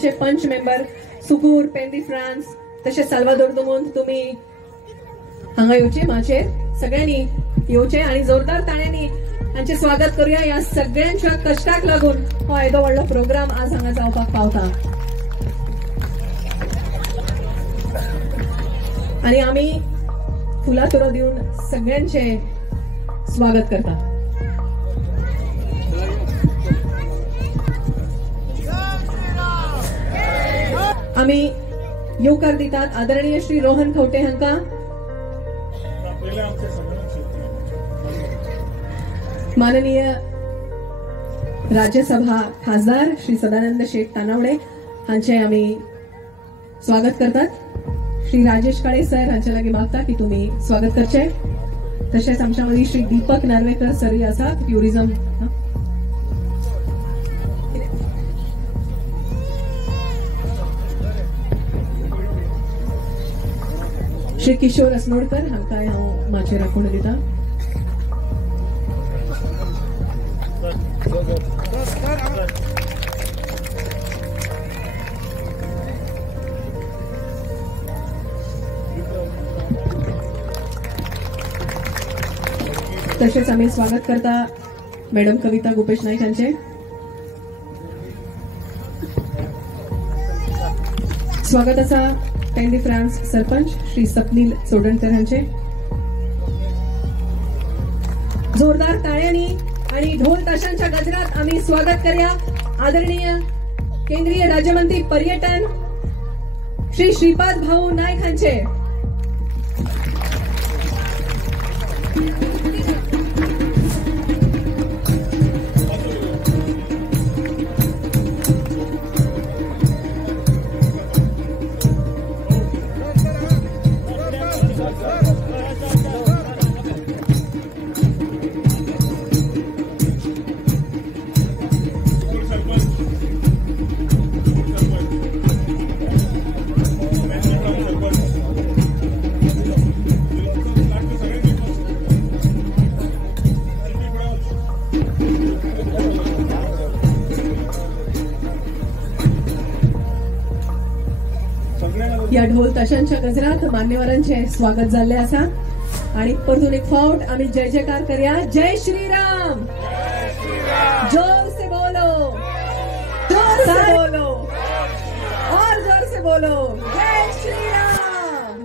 चे पंच member Sukkur पेंदी France तसे साल्वादोर दुमोंत तुम्ही हांगा येवचे माचेर सगळ्यांनी येवचे आणि जोरदार ताण्यांनी हांचे स्वागत करूया। या सगळ्यांच्या कष्टाक लागून हो येदो व्हडलो प्रोग्राम आज हांगा जावपाक पावता आणि आम्ही फुला तोरो दिवन सगळ्यांचे स्वागत करता। आम्ही येवकार दितात आदरणीय श्री रोहन खवटे हांका, माननीय राज्यसभा खासदार श्री सदानंद शेठ तानावडे हांचे आम्ही स्वागत करतात। श्री राजेश काळे सर हांचे लागी मागता की तुम्ही स्वागत करचे। तसेच आमच्या मदी श्री दीपक नार्वेकर सर आसा ट्युरिझम, श्री किशोर असनोडकर हांकाय हांव माचेर राखून दिता। तसेच आम्ही स्वागत करता मॅडम कविता गोपेश नाईक यांचे। स्वागत असा पेंडी फ्रांस सरपंच श्री सपनील सोडणकर यांचे। जोरदार ताळ्यांनी आणि ढोल ताशांच्या गजरात आम्ही स्वागत करूया आदरणीय केंद्रीय राज्यमंत्री पर्यटन श्री श्रीपाद भाऊ नाईक यांचे। या ढोल ताशांच्या गजरात मान्यवरांचे स्वागत झाले असा आणि परतून एक फाउट आम्ही जय जयकार करूया। जय श्रीराम, जोर से बोलो, जोर से बोलो और जोर से बोलो, जय श्रीराम।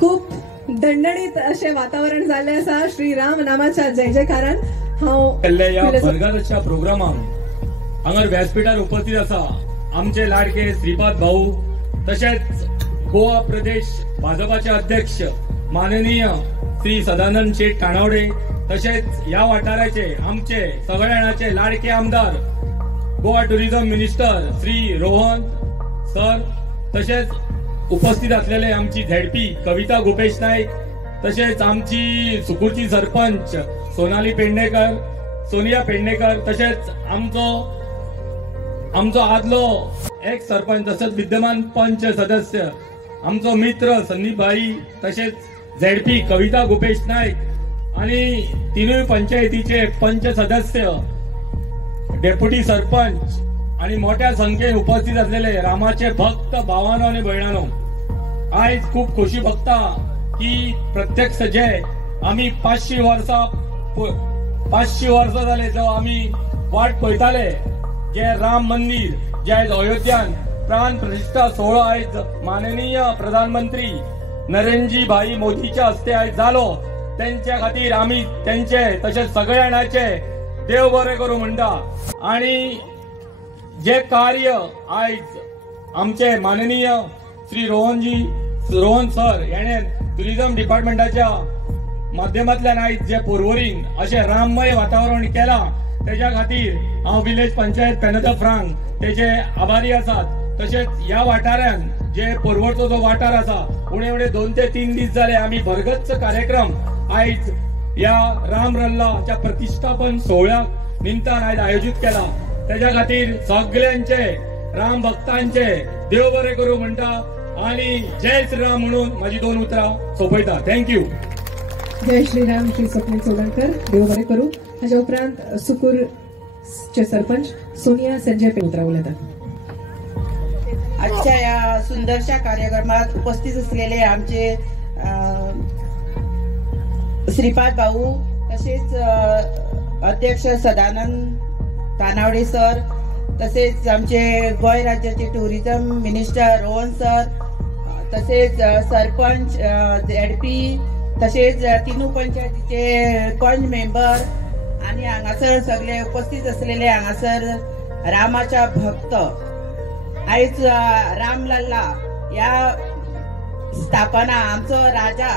खूप दणदणीत असे वातावरण झाले असा श्रीराम नामाच्या जय जयकारान हांव या बरगारच्या प्रोग्रामाक हांगर व्यासपीठार उपस्थित असा आमचे लाडके श्रीपाद भाऊ, तसेच गोवा प्रदेश भाजपाचे अध्यक्ष माननीय श्री सदानंद शेठ तानावडे, तसेच या वाठाराचे आमचे सगळ्यांचे लाडके आमदार Goa tourism minister Shri Rohan sir, तसेच उपस्थित असलेले आमची झेडपी कविता गोपेश नाईक, तसेच आमची सुकूरची सरपंच सोनाली पेडणेकर, सोनिया पेडणेकर, तसेच आमचो आदलो एक सरपंच तसेच विद्यमान पंच सदस्य आमचो मित्र संदीप भाई, तसेच झेडपी कविता गोपेश नाईक आणि तीनही पंचायतीचे पंच सदस्य, डेप्युटी सरपंच आणि मोठ्या संख्येन उपस्थित असलेले रामाचे भक्त भावानो आणि भयणानो, आज खूप खुशी बघता की प्रत्यक्ष जे आम्ही 500 वर्सां झाले जो आम्ही वाट पळताले, जे राम मंदिर जे आज अयोध्यान प्राण प्रतिष्ठा सोहळा आज माननीय प्रधानमंत्री नरेंद्रजी भाई मोदीच्या हस्ते आज झालो, त्यांच्या खातीर आम्ही त्यांचे तसेच सगळ्यांचे देव बरे करू म्हणटा। आणि जे कार्य आज आमचे माननीय श्री रोहन सर याने टुरिझम डिपार्टमेंटाच्या माध्यमांतल्यान आज जे पर्वरीन असे राममय वातावरण केला, त्याच्या खातीर हांव विलेज पंचायत पेनदा फ्रांक तेजे आभारी आसात। तसेच या वाठारान जे पर्वरचो जो वाठार आसा उणे उणे 2 ते 3 दीस जाले आम्ही भरगच्च कार्यक्रम आज या राम रल्लाच्या प्रतिष्ठापन सोहळ्याक निमतान आज आयोजित केला। त्याच्या खातीर सगळ्यांचे राम भक्तांचे देव बरे करू म्हणटा आणि जय श्रीराम म्हणून माझी 2 उतरां सोपयता। थँक्यू। जय श्रीराम श्री सपनील सोडणकर, देव बरे करू। हाच्या उपरांत सुकूरचे सरपंच सोनिया संजय पे उतरावले जातात। आजच्या या सुंदरशा कार्यक्रमात उपस्थित असलेले आमचे श्रीपाद भाऊ, तसेच अध्यक्ष सदानंद तानावडे सर, तसेच आमचे गोय राज्याचे टुरिझम मिनिस्टर रोहन सर, तसेच सरपंच ZP, तसेच तिनू पंचायतीचे पंच मेंबर आणि हांगासर सगळे उपस्थित असलेले हांगासर रामाचा भक्त. आयज रामलल्ला या स्थापना आमचो राजा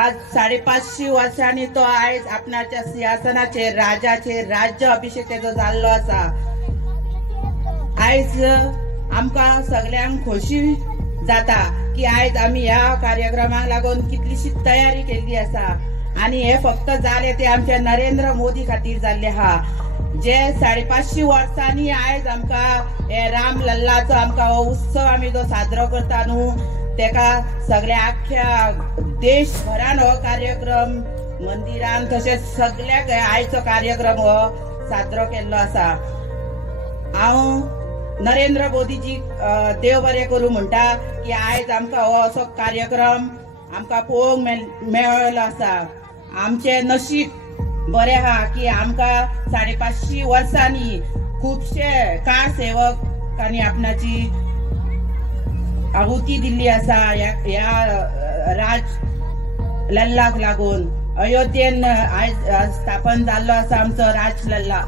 आज 550 वर्सांनी तो आयज आपणाच्या सिंहासनाचेर राजाचेर राज्य अभिषेक तेजो जाल्लो आसा. आयज आमकां सगळ्यांक खोशी जाता की आयज आमी ह्या कार्यक्रमाक लागून कितलीशी तयारी केल्ली आसा आणि हे फक्त जाले ते आमच्या नरेंद्र मोदी खातीर जाल्ले आहा, जे 550 वर्सांनी आयज आमकां हे रामलल्लाचो आमकां हो उत्सव आमी जो साजरो करता न्हू, तेका सगळ्या आख्या देशभरान हो कार्यक्रम मंदिरान तशेंच सगळ्याक आयचो कार्यक्रम हो साजरो केल्लो आसा. हांव नरेंद्र मोदीजी देव बरें करूं म्हणटा की आयज आमकां हो असो कार्यक्रम आमकां पळोवंक मेळ्ळो आसा. आमचे नशीब बरें आहा की आमकां 550 वर्सांनी खुबशे कारसेवकांनी आपणाची आहुती दिल्ली आसा ह्या राज लल्लाक लागून. अयोध्येन आयज स्थापन जाल्लो आसा आमचो राज लल्ला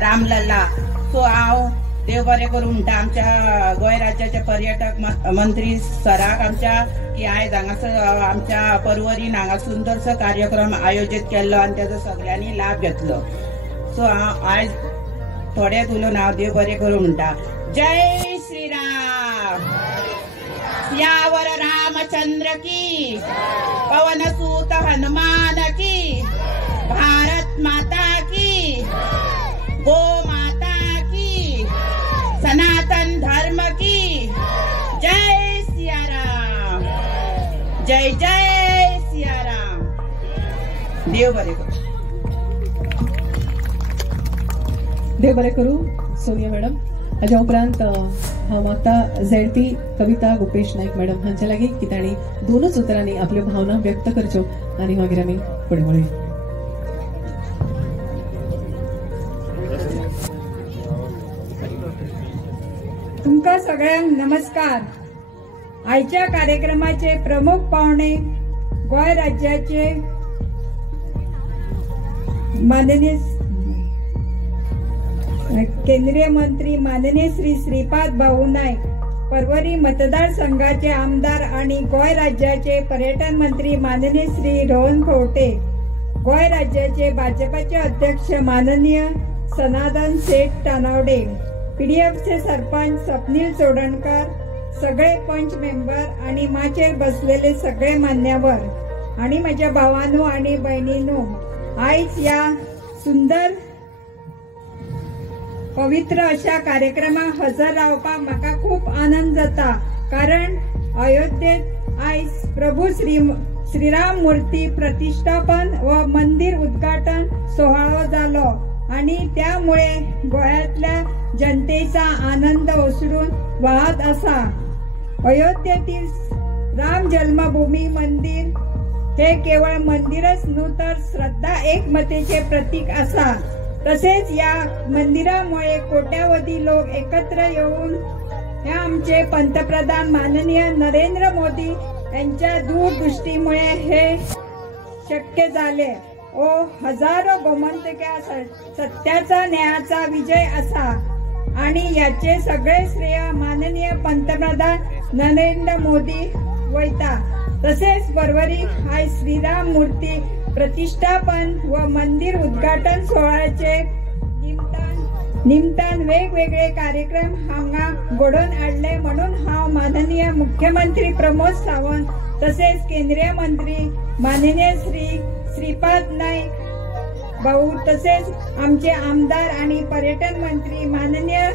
रामलल्ला. सो हांव देव बरें करूं म्हणटा आमच्या गोंय राज्याचे पर्यटक मंत्री सराक आमच्या की आयज हांगासर आमच्या पर्वरीन हांगा सुंदरसो कार्यक्रम आयोजीत केल्लो आणि तेजो सगळ्यांनी लाभ घेतलो. सो हांव आयज थोडेच उलोवन हांव देव बरें करूं म्हणटा. जय श्रीराम. सियावर रामचंद्र की, पवन सूत हनुमान की, भारत माता की, गो माता की, सनातन धर्म की. जय सियाराम. जय जय सियाराम. देव बरें करूं. देव बरें करूं सोनिया मॅडम. हाच्या उपरांत हांव मागता ZP कविता गोपेश नाईक मॅडम हांच्या लागीं की तांणी 2च उतरांनी आपल्यो भावना व्यक्त करच्यो आनी मागीर आमी फुडें वळुया. तुमका सगळ्यांक नमस्कार. आयच्या कार्यक्रमाचे प्रमुख पाहुणे गोंय राज्याचे माननीय केंद्रीय मंत्री माननीय श्रीपाद भाऊ नाईक, परवरी मतदारसंघाचे आमदार आणि गोंय राज्याचे पर्यटन मंत्री माननीय श्री रोहन खंवटे, गोंय राज्याचे भाजपाचे अध्यक्ष माननीय सनातन सेठ तानावडे, PDFचे सरपंच स्वप्नील चोडणकर, सगळे पंच मेंबर आणि माचेर बसलेले सगळे मान्यवर आणि माझ्या भावांनो आणि बहिणींनो, आयज या सुंदर पवित्र अशा कार्यक्रमाक हजर रावपाक म्हाका खूप आनंद जाता. कारण अयोध्येत आयज प्रभू श्रीराम मूर्ती प्रतिष्ठापन व मंदिर उद्घाटन सोहळो जालो आणि त्यामुळे गोंयातल्या जनतेचा आनंद ओसरून वाहत असा. अयोध्येतील राम जन्मभूमी मंदिर हे केवळ मंदिरच न्हू तर श्रद्धा एकमतेचे प्रतीक असा. तसेच या मंदिरामुळे कोट्यावधी लोक एकत्र येऊन हे आमचे पंतप्रधान माननीय नरेंद्र मोदी यांच्या दूरदृष्टीमुळे हे शक्य झाले. हजारो गोमंतका सत्याचा न्यायाचा विजय असा आणि याचे सगळे श्रेय माननीय पंतप्रधान नरेंद्र मोदी वयता. तसेच परवरी आज श्रीराम मूर्ती प्रतिष्ठापन व मंदिर उद्घाटन सोहळ्याचे निमतान वेगवेगळे कार्यक्रम हांगा घडोवन हाडले. म्हणून हांव माननीय मुख्यमंत्री प्रमोद सावंत तसेच केंद्रीय मंत्री माननीय श्रीपाद नाईक भाऊ तसेच आमचे आमदार आणि पर्यटन मंत्री माननीय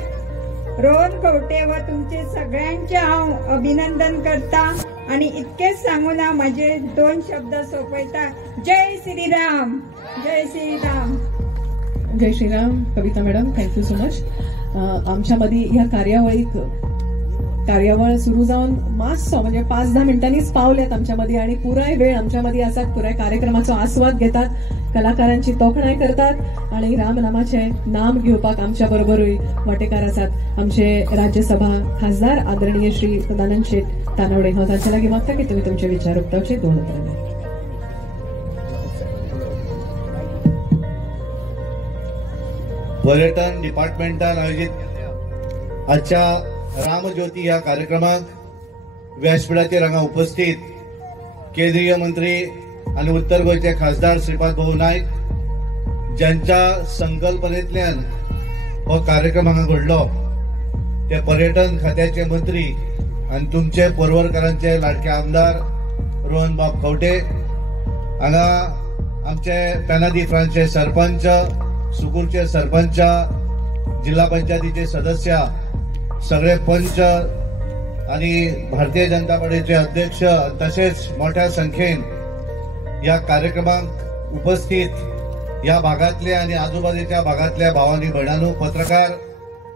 रोहन खंवटे व तुमचे सगळ्यांचे हांव अभिनंदन करता आणि इतकेच सांगून हांव माझे 2 शब्द सोंपयता. जय श्रीराम. जय श्रीराम. जय श्रीराम. कविता मॅडम, थँक्यू सो मच. आमच्या मध्ये ह्या कार्यावळीक कार्यावळ सुरू जाऊन मातसो म्हणजे 5-10 मिनिटांनीच पावल्यात आमच्यामध्ये आणि पुराय वेळ आमच्यामध्ये आसात. पुराय कार्यक्रमाचो आस्वाद घेतात, कलाकारांची तोखणाय करतात आणि रामनामाचे नाम घेवपाक आमच्या बरोबरूय वाटेकार आसात आमचे राज्यसभा खासदार आदरणीय श्री सदानंद शेठ तानवडे. हांव तांचे लागीं मागता की तुमी तुमचे विचार उक्तावचे 2 उतरांनी. पर्यटन डिपार्टमेंटान आयोजित आजच्या रामज्योती या कार्यक्रमाक व्यासपीठाचेर हांगा उपस्थित केंद्रीय मंत्री आणि उत्तर गोयचे खासदार श्रीपाद भाऊ नायक, ज्यांच्या संकल्पनेतल्यान हो कार्यक्रम हांगा घडलो, ते पर्यटन खात्याचे मंत्री आणि तुमचे पर्वरकारांचे लाडके आमदार रोहन बाब खवटे, हांगा आमचे पेनादी फ्रांसचे सरपंच, सुगूरचे सरपंच, जिल्हा पंचायतीचे सदस्य, सगळे पंच आणि भारतीय जनता पार्टीचे अध्यक्ष तसेच मोठ्या संख्येन या कार्यक्रमात उपस्थित या भागातले आणि आजूबाजूच्या भागातल्या भावांनी भयणांनो, पत्रकार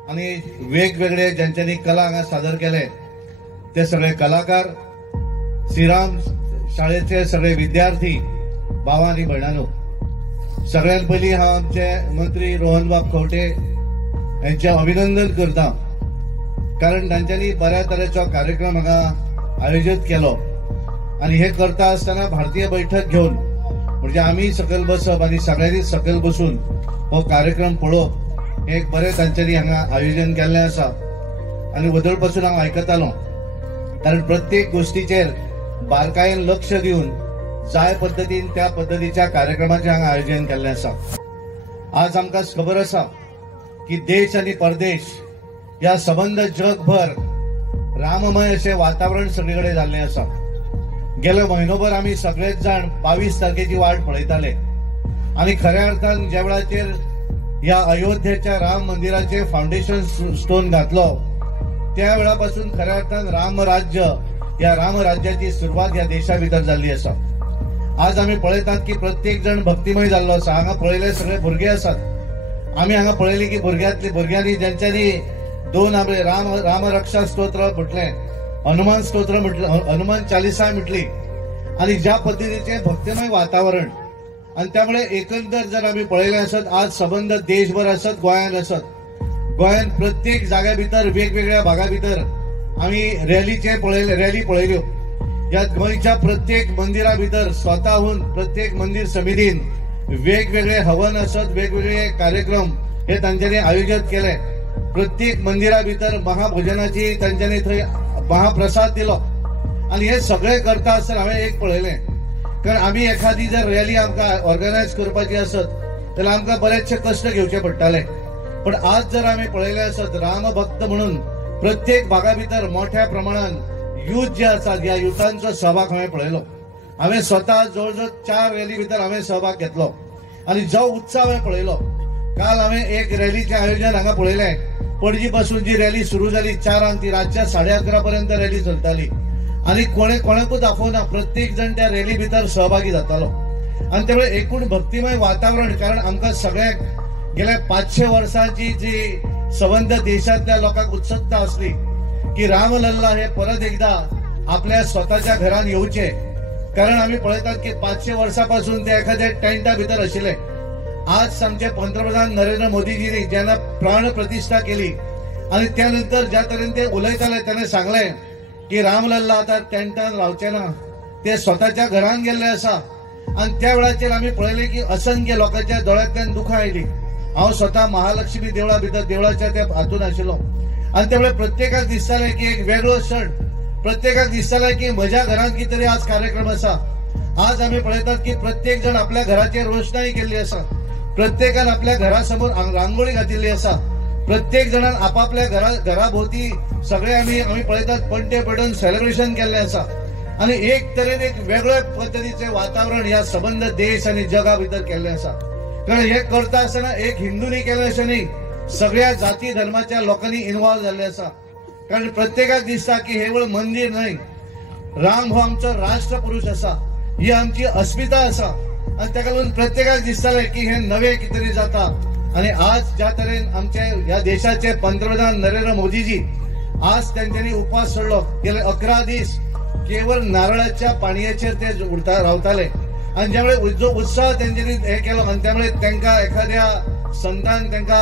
आणि वेगवेगळे ज्यांच्यांनी कला हांगा सादर केले ते सगळे कलाकार, श्रीराम शाळेचे सगळे विद्यार्थी भावा आणि भयणांनो, सगळ्यात पयलीं हांव आमचे मंत्री रोहन बाब खवटे यांचे अभिनंदन करता, कारण तांच्यांनी बऱ्या तरेचो कार्यक्रम हांगा आयोजित केलो आणि हे करता आसतना भारतीय बैठक घेवन म्हणजे आमी सकयल बसप आणि सगळ्यांनी सकयल बसून हो कार्यक्रम पळोवप हे एक बरें तांच्यांनी हांगा आयोजन केल्लें आसा. आणि वदळ पासून हांव आयकतालो, कारण प्रत्येक गोष्टीचेर बारकायेन लक्ष दिवन जाय पद्दतीन त्या पद्दतीच्या कार्यक्रमाचे हांगा आयोजन केल्लें आसा. आज आमकां खबर आसा की देश आणि परदेश या संबंध जगभर राममय असे वातावरण सगळीकडे जाल्लें आसा. गेले म्हयनोभर आमी सगळेच जाण 22 तारखेची वाट पळयताले आणि खऱ्या अर्थान ज्या वेळाचेर या अयोध्येच्या राम मंदिराचे फाउंडेशन स्टोन घातलो त्या वेळापासून खऱ्या अर्थान रामराज्य या रामराज्याची सुरुवात या देशा भितर जाल्ली आसा. आज आमी पळयतात की प्रत्येक जण भक्तिमय जाल्लो आसा. हांगा पळयले सगळे भुरगे आसात. आमी हांगा पळयली की भुरग्यांनी ज्यांच्यांनी 2 रामरक्षा स्तोत्र म्हटले, हनुमान स्तोत्र म्हटलं, हनुमान चालिसा म्हटली आणि ज्या पद्धतीचे भक्तिमय वातावरण आणि त्यामुळे एकंदर जर आम्ही पळयले असत आज संबंध देशभर असत, गोंयांत असत. गोंयांत प्रत्येक जाग्या भितर वेगवेगळ्या भागा भितर आम्ही रॅली पळयल्यो. या गोंयच्या प्रत्येक मंदिरा भितर स्वतःहून प्रत्येक मंदिर समितीन वेगवेगळे हवन असत, वेगवेगळे कार्यक्रम हे तांच्यांनी आयोजित केले. प्रत्येक मंदिरा भितर महाभोजनाची तांच्यांनी थंय महाप्रसाद दिलो आणि हे सगळे करता आसतना हांवें एक पळयलें, कारण आमी एखादी जर रॅली आमकां ऑर्गनायज करपाची आसत जाल्यार आमकां बरेचशे कश्ट घेवचे पडटाले. पण आज जर आमी पळयले आसत रामभक्त म्हणून प्रत्येक भागा भितर मोठ्या प्रमाणान युथ जे आसात ह्या युथांचो सहभाग हांवें पळयलो. हांवें स्वता जवळ 4 रॅली भितर हांवें सहभाग घेतलो आणि जो उत्सव हांवें पळयलो. काल हांवें एक रॅलीचें आयोजन हांगा पळयलें. पणजी पासून जी रॅली सुरू जाली 4 ती रातच्या 11:30 पर्यंत रॅली चलताली आणि कोणाकूच दाखोवना, प्रत्येक जण त्या रॅली भितर सहभागी जातालो आणि त्यामुळे एकूण भक्तिमय वातावरण. कारण आमकां सगळ्यांक गेल्या 500 वर्सांची जी संबंध देशातल्या लोकांक उत्सुकता असली की रामलल्ला हे परत एकदा आपल्या स्वतःच्या घरान येवचे. कारण आम्ही पळयतात की 500 वर्सांपासून ते एखाद्या टेंटा भितर आशिल्ले. आज आमचे पंतप्रधान नरेंद्र मोदीजींनी जेन्ना प्राण प्रतिष्ठा केली आणि त्यानंतर ज्या तरेन ते उलयताले त्याने सांगले की रामलल्ला आता टेंटान रावचे ना, ते स्वतःच्या घरान गेल्ले आसा. आणि त्या वेळाचेर आम्ही पळयले की असंख्य लोकांच्या दोळ्यांतल्यान दुखां आयली. हांव स्वतः महालक्ष्मी देवळा भितर देवळाच्या त्या हातून आशिल्लो आणि त्यामुळे प्रत्येकाक दिसताले की एक वेगळो क्षण, प्रत्येकाक दिसताले की म्हज्या घरात कितें तरी आज कार्यक्रम आसा. आज आम्ही पळयतात की प्रत्येक जण आपल्या घराचेर रोषणाई केल्ली आसा, प्रत्येकान आपल्या घरासमोर रांगोळी घातिल्ली आसा, प्रत्येक जणान आपापल्या घराभोवती सगळे आम्ही पळयतात पणटे पेटोवन सेलिब्रेशन केल्लें आसा आणि एक तरेन एक वेगळ्या पद्धतीचे वातावरण ह्या संबंध देश आणि जगा भितर केल्लें आसा. कारण हे करता आसतना एक हिंदूनी केलें अशें न्ही, सगळ्या जाती धर्माच्या लोकांनी इन्वॉल्व जाल्ले आसा. कारण प्रत्येकाक दिसता की हे वळ मंदिर न्हय, राम हो आमचो राष्ट्र पुरुष आसा, ही आमची अस्मिता आसा आणि ताका लागून प्रत्येकाक दिसताले की हे नवे कितें जाता. आणि आज ज्या तरेन आमचे ह्या देशाचे पंतप्रधान नरेंद्र मोदीजी आज त्यांच्यानी उपास सोडलो. गेले 11 दीस केवळ नारळाच्या पाणयाचेर ते रावताले आणि ज्यामुळे जो उत्साह त्यांच्यानी हे केलो आणि त्यामुळे त्यांना एखाद्या संतान त्यांना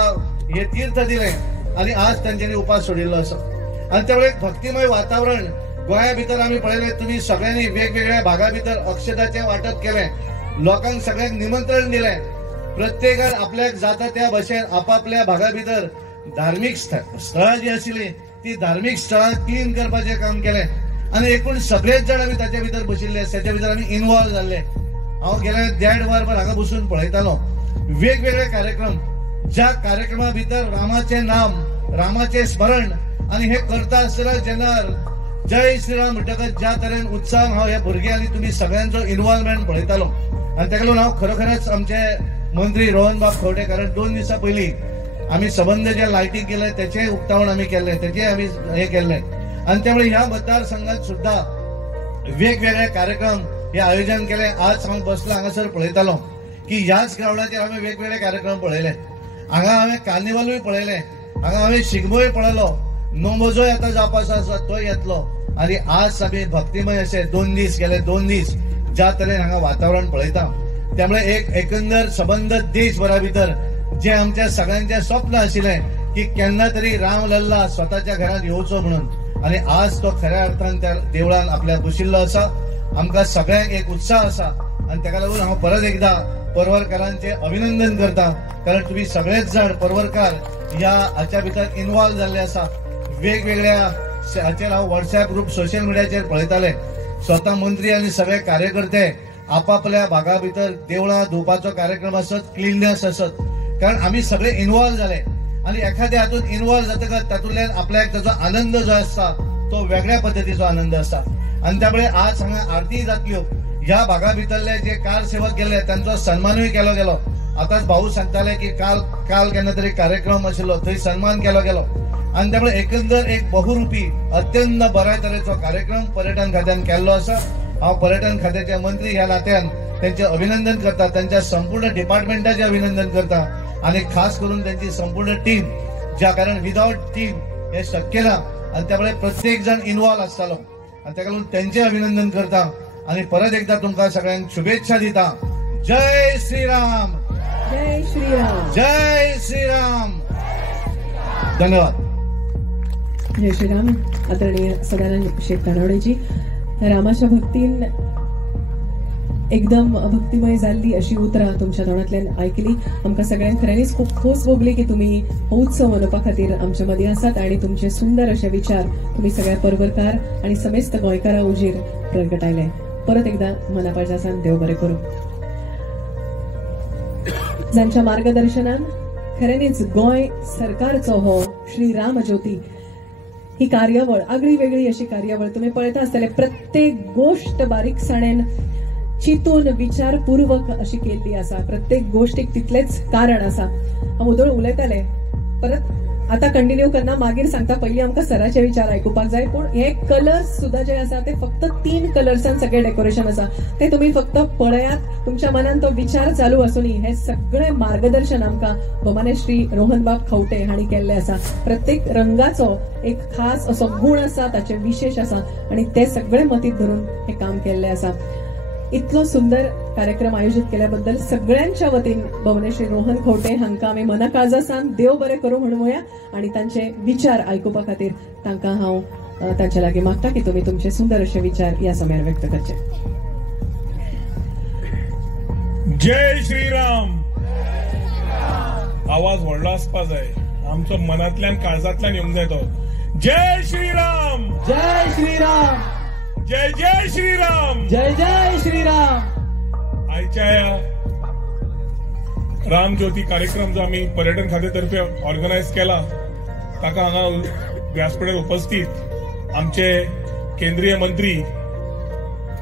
हे तीर्थ दिले आणि आज त्यांच्यानी उपास सोडिल्लो असो. आणि त्यामुळे भक्तिमय वातावरण गोंया भितर आम्ही पळयले. तुम्ही सगळ्यांनी वेगवेगळ्या भागा भितर अक्षताचे वाटप केले, लोकांक सगळ्यांक निमंत्रण दिले. प्रत्येकान आपल्याक जाता त्या भाशेन आपापल्या भागा भितर धार्मिक स्थळां जी आशिल्ली ती धार्मिक स्थळां क्लीन करपाचें काम केलें आणि एकूण सगळेच जाण आमी ताचे भितर बशिल्ले, त्याच्या भितर आमी इन्वॉल्व जाल्ले. हांव गेले 1.5 वरभर हांगा बसून पळयतालो वेगवेगळे कार्यक्रम. ज्या कार्यक्रमा भितर रामाचे नाम, रामाचे स्मरण आणि हे करता आसतना जेन्ना जय श्रीराम म्हणटकच ज्या तरेन उत्साह हांव हे भुरगे आनी तुमी सगळ्यांचो इन्वॉल्वमेंट पळयतालो. आणि ताका लागून हांव खरोखरच आमचे मंत्री रोहन बाब खंवटे, कारण 2 दिसां पयलीं आम्ही संबंध जे लायटिंग केले त्याचे उक्तावण आम्ही केले, त्याचे आम्ही हे केले. आणि त्यामुळे ह्या मतदारसंघात सुद्धा वेगवेगळे कार्यक्रम हे आयोजन केले. आज हांव बसलो हांगासर पळयतालो की ह्याच ग्राउंडाचेर आम्ही वेगवेगळे कार्यक्रम पळयले. हांगा हांवें कार्निवलूय पळयले, हांगा हांवें शिगमोय पळयलो, नोमोजोय आता जावपाचो आसा तोय येतलो. आणि आज आम्ही भक्तिमय असे 2 दीस गेले, 2 दीस ज्या तरेन हांगा वातावरण पळयता. त्यामुळे एक एकंदर सबंद देशभरा भितर जे आमच्या सगळ्यांचे स्वप्न आशिल्ले की केन्ना तरी राम लल्ला स्वतःच्या घरात येवचो म्हणून, आणि आज तो खऱ्या अर्थान त्या देवळान आपल्या बशिल्लो आसा. आमकां सगळ्यांक एक उत्साह आसा आणि ताका लागून हांव परत एकदा परवरकारांचे अभिनंदन करता, कारण तुम्ही सगळेच जण परवरकार ह्या हाच्या भितर इन्वॉल्व जाल्ले आसा. वेगवेगळ्या हाचेर हांव व्हॉट्सॲप ग्रुप सोशल मिडियाचेर पळयताले. स्वतः मंत्री आणि सगळे कार्यकर्ते आपापल्या भागा भितर देवळां धुवपाचो कार्यक्रम आसत, क्लिननेस आसत, कारण आम्ही सगळे इन्वॉल्व झाले आणि एखाद्या हातून इन्वॉल्व जातकच तातूंतल्यान आपल्याक ताचो आनंद जो आसता तो वेगळ्या पद्धतीचो आनंद आसता. आणि त्यामुळे आज हांगा आरती जातल्यो. ह्या भागा भितरले जे कारसेवक गेले त्यांचो सन्मानूय केलो गेलो. आताच भाऊ सांगताले की काल केन्ना तरी कार्यक्रम आशिल्लो, थंय सन्मान केलो गेलो. आणि त्यामुळे एकंदर एक बहुरूपी अत्यंत बऱ्या तरेचो कार्यक्रम पर्यटन खात्यान केल्लो आसा. हांव पर्यटन खात्याचे मंत्री ह्या नात्यान त्यांचे अभिनंदन करता, त्यांच्या संपूर्ण डिपार्टमेंटाचे अभिनंदन करता आणि खास करून त्यांची संपूर्ण टीम, ज्या कारण विदाउट टीम हे शक्य ना. आणि त्यामुळे प्रत्येक जण इन्वॉल्व आसतालो आणि त्या लागून त्यांचे अभिनंदन करता आणि परत एकदा तुमकां सगळ्यांक शुभेच्छा दिता. जय श्रीराम, जय श्रीराम, जय श्रीराम. धन्यवाद. जय श्रीराम. आदरणीय सदानंद शेठ तानावडेजी, रामाच्या भक्तीन एकदम भक्तिमय जाल्ली अशी उतरां तुमच्या तोंडांतल्यान आयकली. आमकां सगळ्यांक खऱ्यांनीच खूब खोस भोगली की तुम्ही हो उत्सव मनोवपा खातीर आमच्या मदीं आसात आणि तुमचे सुंदर असे विचार तुम्ही सगळ्या परवरकार आणि समेस्त गोंयकारां उजीर प्रगटायले. परत एकदा मनापासून देव बरें करूं. जांच्या मार्गदर्शनान खऱ्यांनीच गोंय सरकारचो हो श्री राम ज्योती ही कार्यावळ, आगळी वेगळी अशी कार्यावळ तुम्ही पळयता आसतले. प्रत्येक गोष्ट बारीकसाणेन चिंतून विचारपूर्वक अशी केल्ली आसा. प्रत्येक गोष्टीक तितलेच कारण आसा. हांव उदळ उलयताले, परत आता कंटिन्यू करना, मागीर सांगता. पयलीं आमकां सराचे विचार आयकुपाक जाय. पूण हे कलर्स सुद्धा जे आसा ते फक्त 3 कलर्सान सगळे डेकोरेशन आसा ते तुम्ही फक्त पळयात. तुमच्या मनात तो विचार चालू आसूनी हे सगळे मार्गदर्शन आमकां भोमाने श्री रोहन बाब खंवटे हांणी केल्ले आसा. प्रत्येक रंगाचो एक खास असो गुण आसा, ताचे विशेष आसा आणि ते सगळे मतीत धरून हे काम केल्ले आसा. इतलो सुंदर कार्यक्रम आयोजित केल्याबद्दल सगळ्यांच्या वतीन भोमाने श्री रोहन खंवटे हांकां आमी मनाकाळजासान देव बरें करूं म्हणुया आणि तांचे विचार आयकुपा खातीर तांकां हांव तांचे लागीं मागता की तुमी तुमचे सुंदर असे विचार या समयार व्यक्त करचे. जय श्रीराम. आवाज व्हडलो आसपा जाय, आमचो मनांतल्यान काळजांतल्यान येवंक जाय तो. जय श्रीराम, जय श्रीराम, जय जय श्रीराम, जय जय श्रीराम. आयच्या राम ज्योती कार्यक्रम जो आम्ही पर्यटन खात्यातर्फे ऑर्गनायज केला ताका हांगा व्यासपीठार उपस्थित आमचे केंद्रीय मंत्री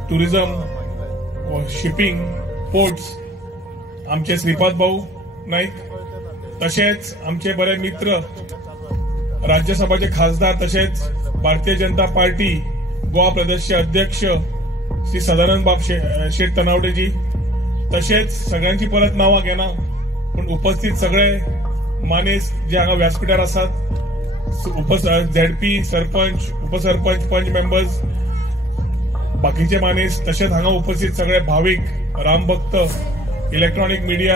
टुरिझम, शिपिंग, पोर्ट्स आमचे श्रीपाद भाऊ नाईक, तसेच आमचे बरे मित्र राज्यसभाचे खासदार, तसेच भारतीय जनता पार्टी गोवा प्रदेशचे अध्यक्ष श्री सदानंद बाब शेठ तनावडेजी, तसेच सगळ्यांची परत नावां घेना पण उपस्थित सगळे मानेस जे हांगा व्यासपीठार आसात झेडपी सरपंच उपसरपंच पंच मेंबर्स बाकीचे मानेस तशेंच हांगा उपस्थित सगळे भाविक रामभक्त इलेक्ट्रॉनिक मीडिया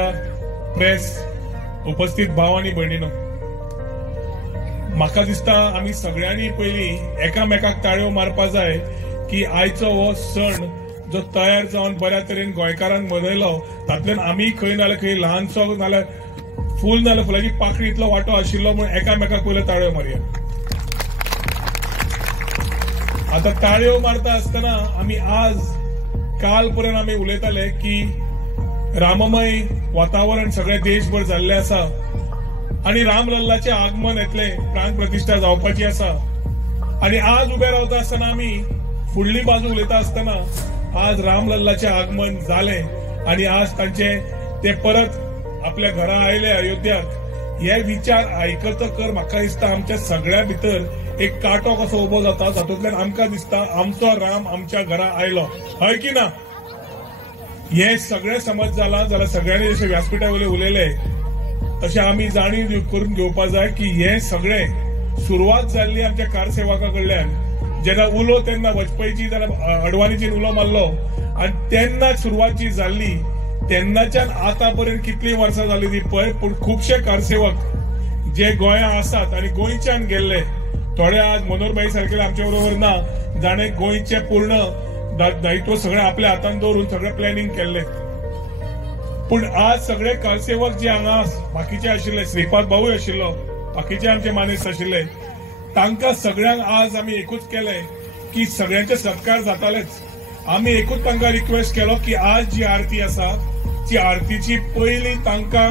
प्रेस उपस्थित भाव आनी भयणीनो म्हाका दिसता आमी सगळ्यांनी पयलीं एकामेकाक ताळयो मारपा जाय की आयचो हो सण जो तयार जावन बऱ्या तरेन गोंयकारांक मनयलो तातूंतल्यान आमी खंय नाल्यार खंय ल्हानसो नाल्यार फूल नाल्यार फुलाची पाकळी इतलो वांटो आशिल्लो म्हूण एकामेकाक पयलो ताळयो मारया. आता ताळयो मारता आसतना आमी आज काल पर्यंत आमी उलयताले की राममय वातावरण सगळे देशभर जाल्ले आसा आनी रामलल्लाचे आगमन येतले प्राण प्रतिश्ठा जावपाची आसा आनी आज उबे रावता आसतना आमी फुडली बाजू उलयता आसतना आज रामलल्लाचे आगमन जाले आनी आज तांचे ते परत आपल्या घरा आयले अयोध्याक हे विचार आयकतकर म्हाका दिसता आमच्या सगळ्या भितर एक काटो कसो उबो जाता तातूंतल्यान आमकां दिसता आमचो राम आमच्या घरा आयलो हय की ना. हे सगळे समज जाला जाल्यार सगळ्यांनी जशे व्यासपीठा वयले उलयले तशें आमी जाणीव करून घेवपा जाय की हे सगळे सुरवात जाल्ली आमच्या कारसेवका कडल्यान जेन्ना उलो तेन्ना वाजपेयीची जाल्यार अडवाणीची उलो मारलो आनी तेन्ना सुरवात जी जाल्ली तेन्नाच्यान आतापर्यंत कितली वर्सां जाली ती पळय पूण खुबशे कारसेवक जे गोंया आसात आनी गोंयच्यान गेल्ले थोडे आज मनोहरभाई सारखे आमच्या बरोबर ना जाणे गोंयचे पूर्ण दायित्व सगळे आपल्या हातान दवरून सगळे प्लॅनिंग केल्ले पूण आज सगळे कारसेवक जे हांगा बाकीचे आशिल्ले श्रीपाद भाऊय आशिल्लो बाकीचे आमचे मानेस्त आशिल्ले तांकां सगळ्यांक आज आमी एकूच केले की सगळ्यांचे सत्कार जातालेच. आमी एकूच तांकां रिक्वेस्ट केलो की आज जी आरती आसा ती आरतीची पयली तांकां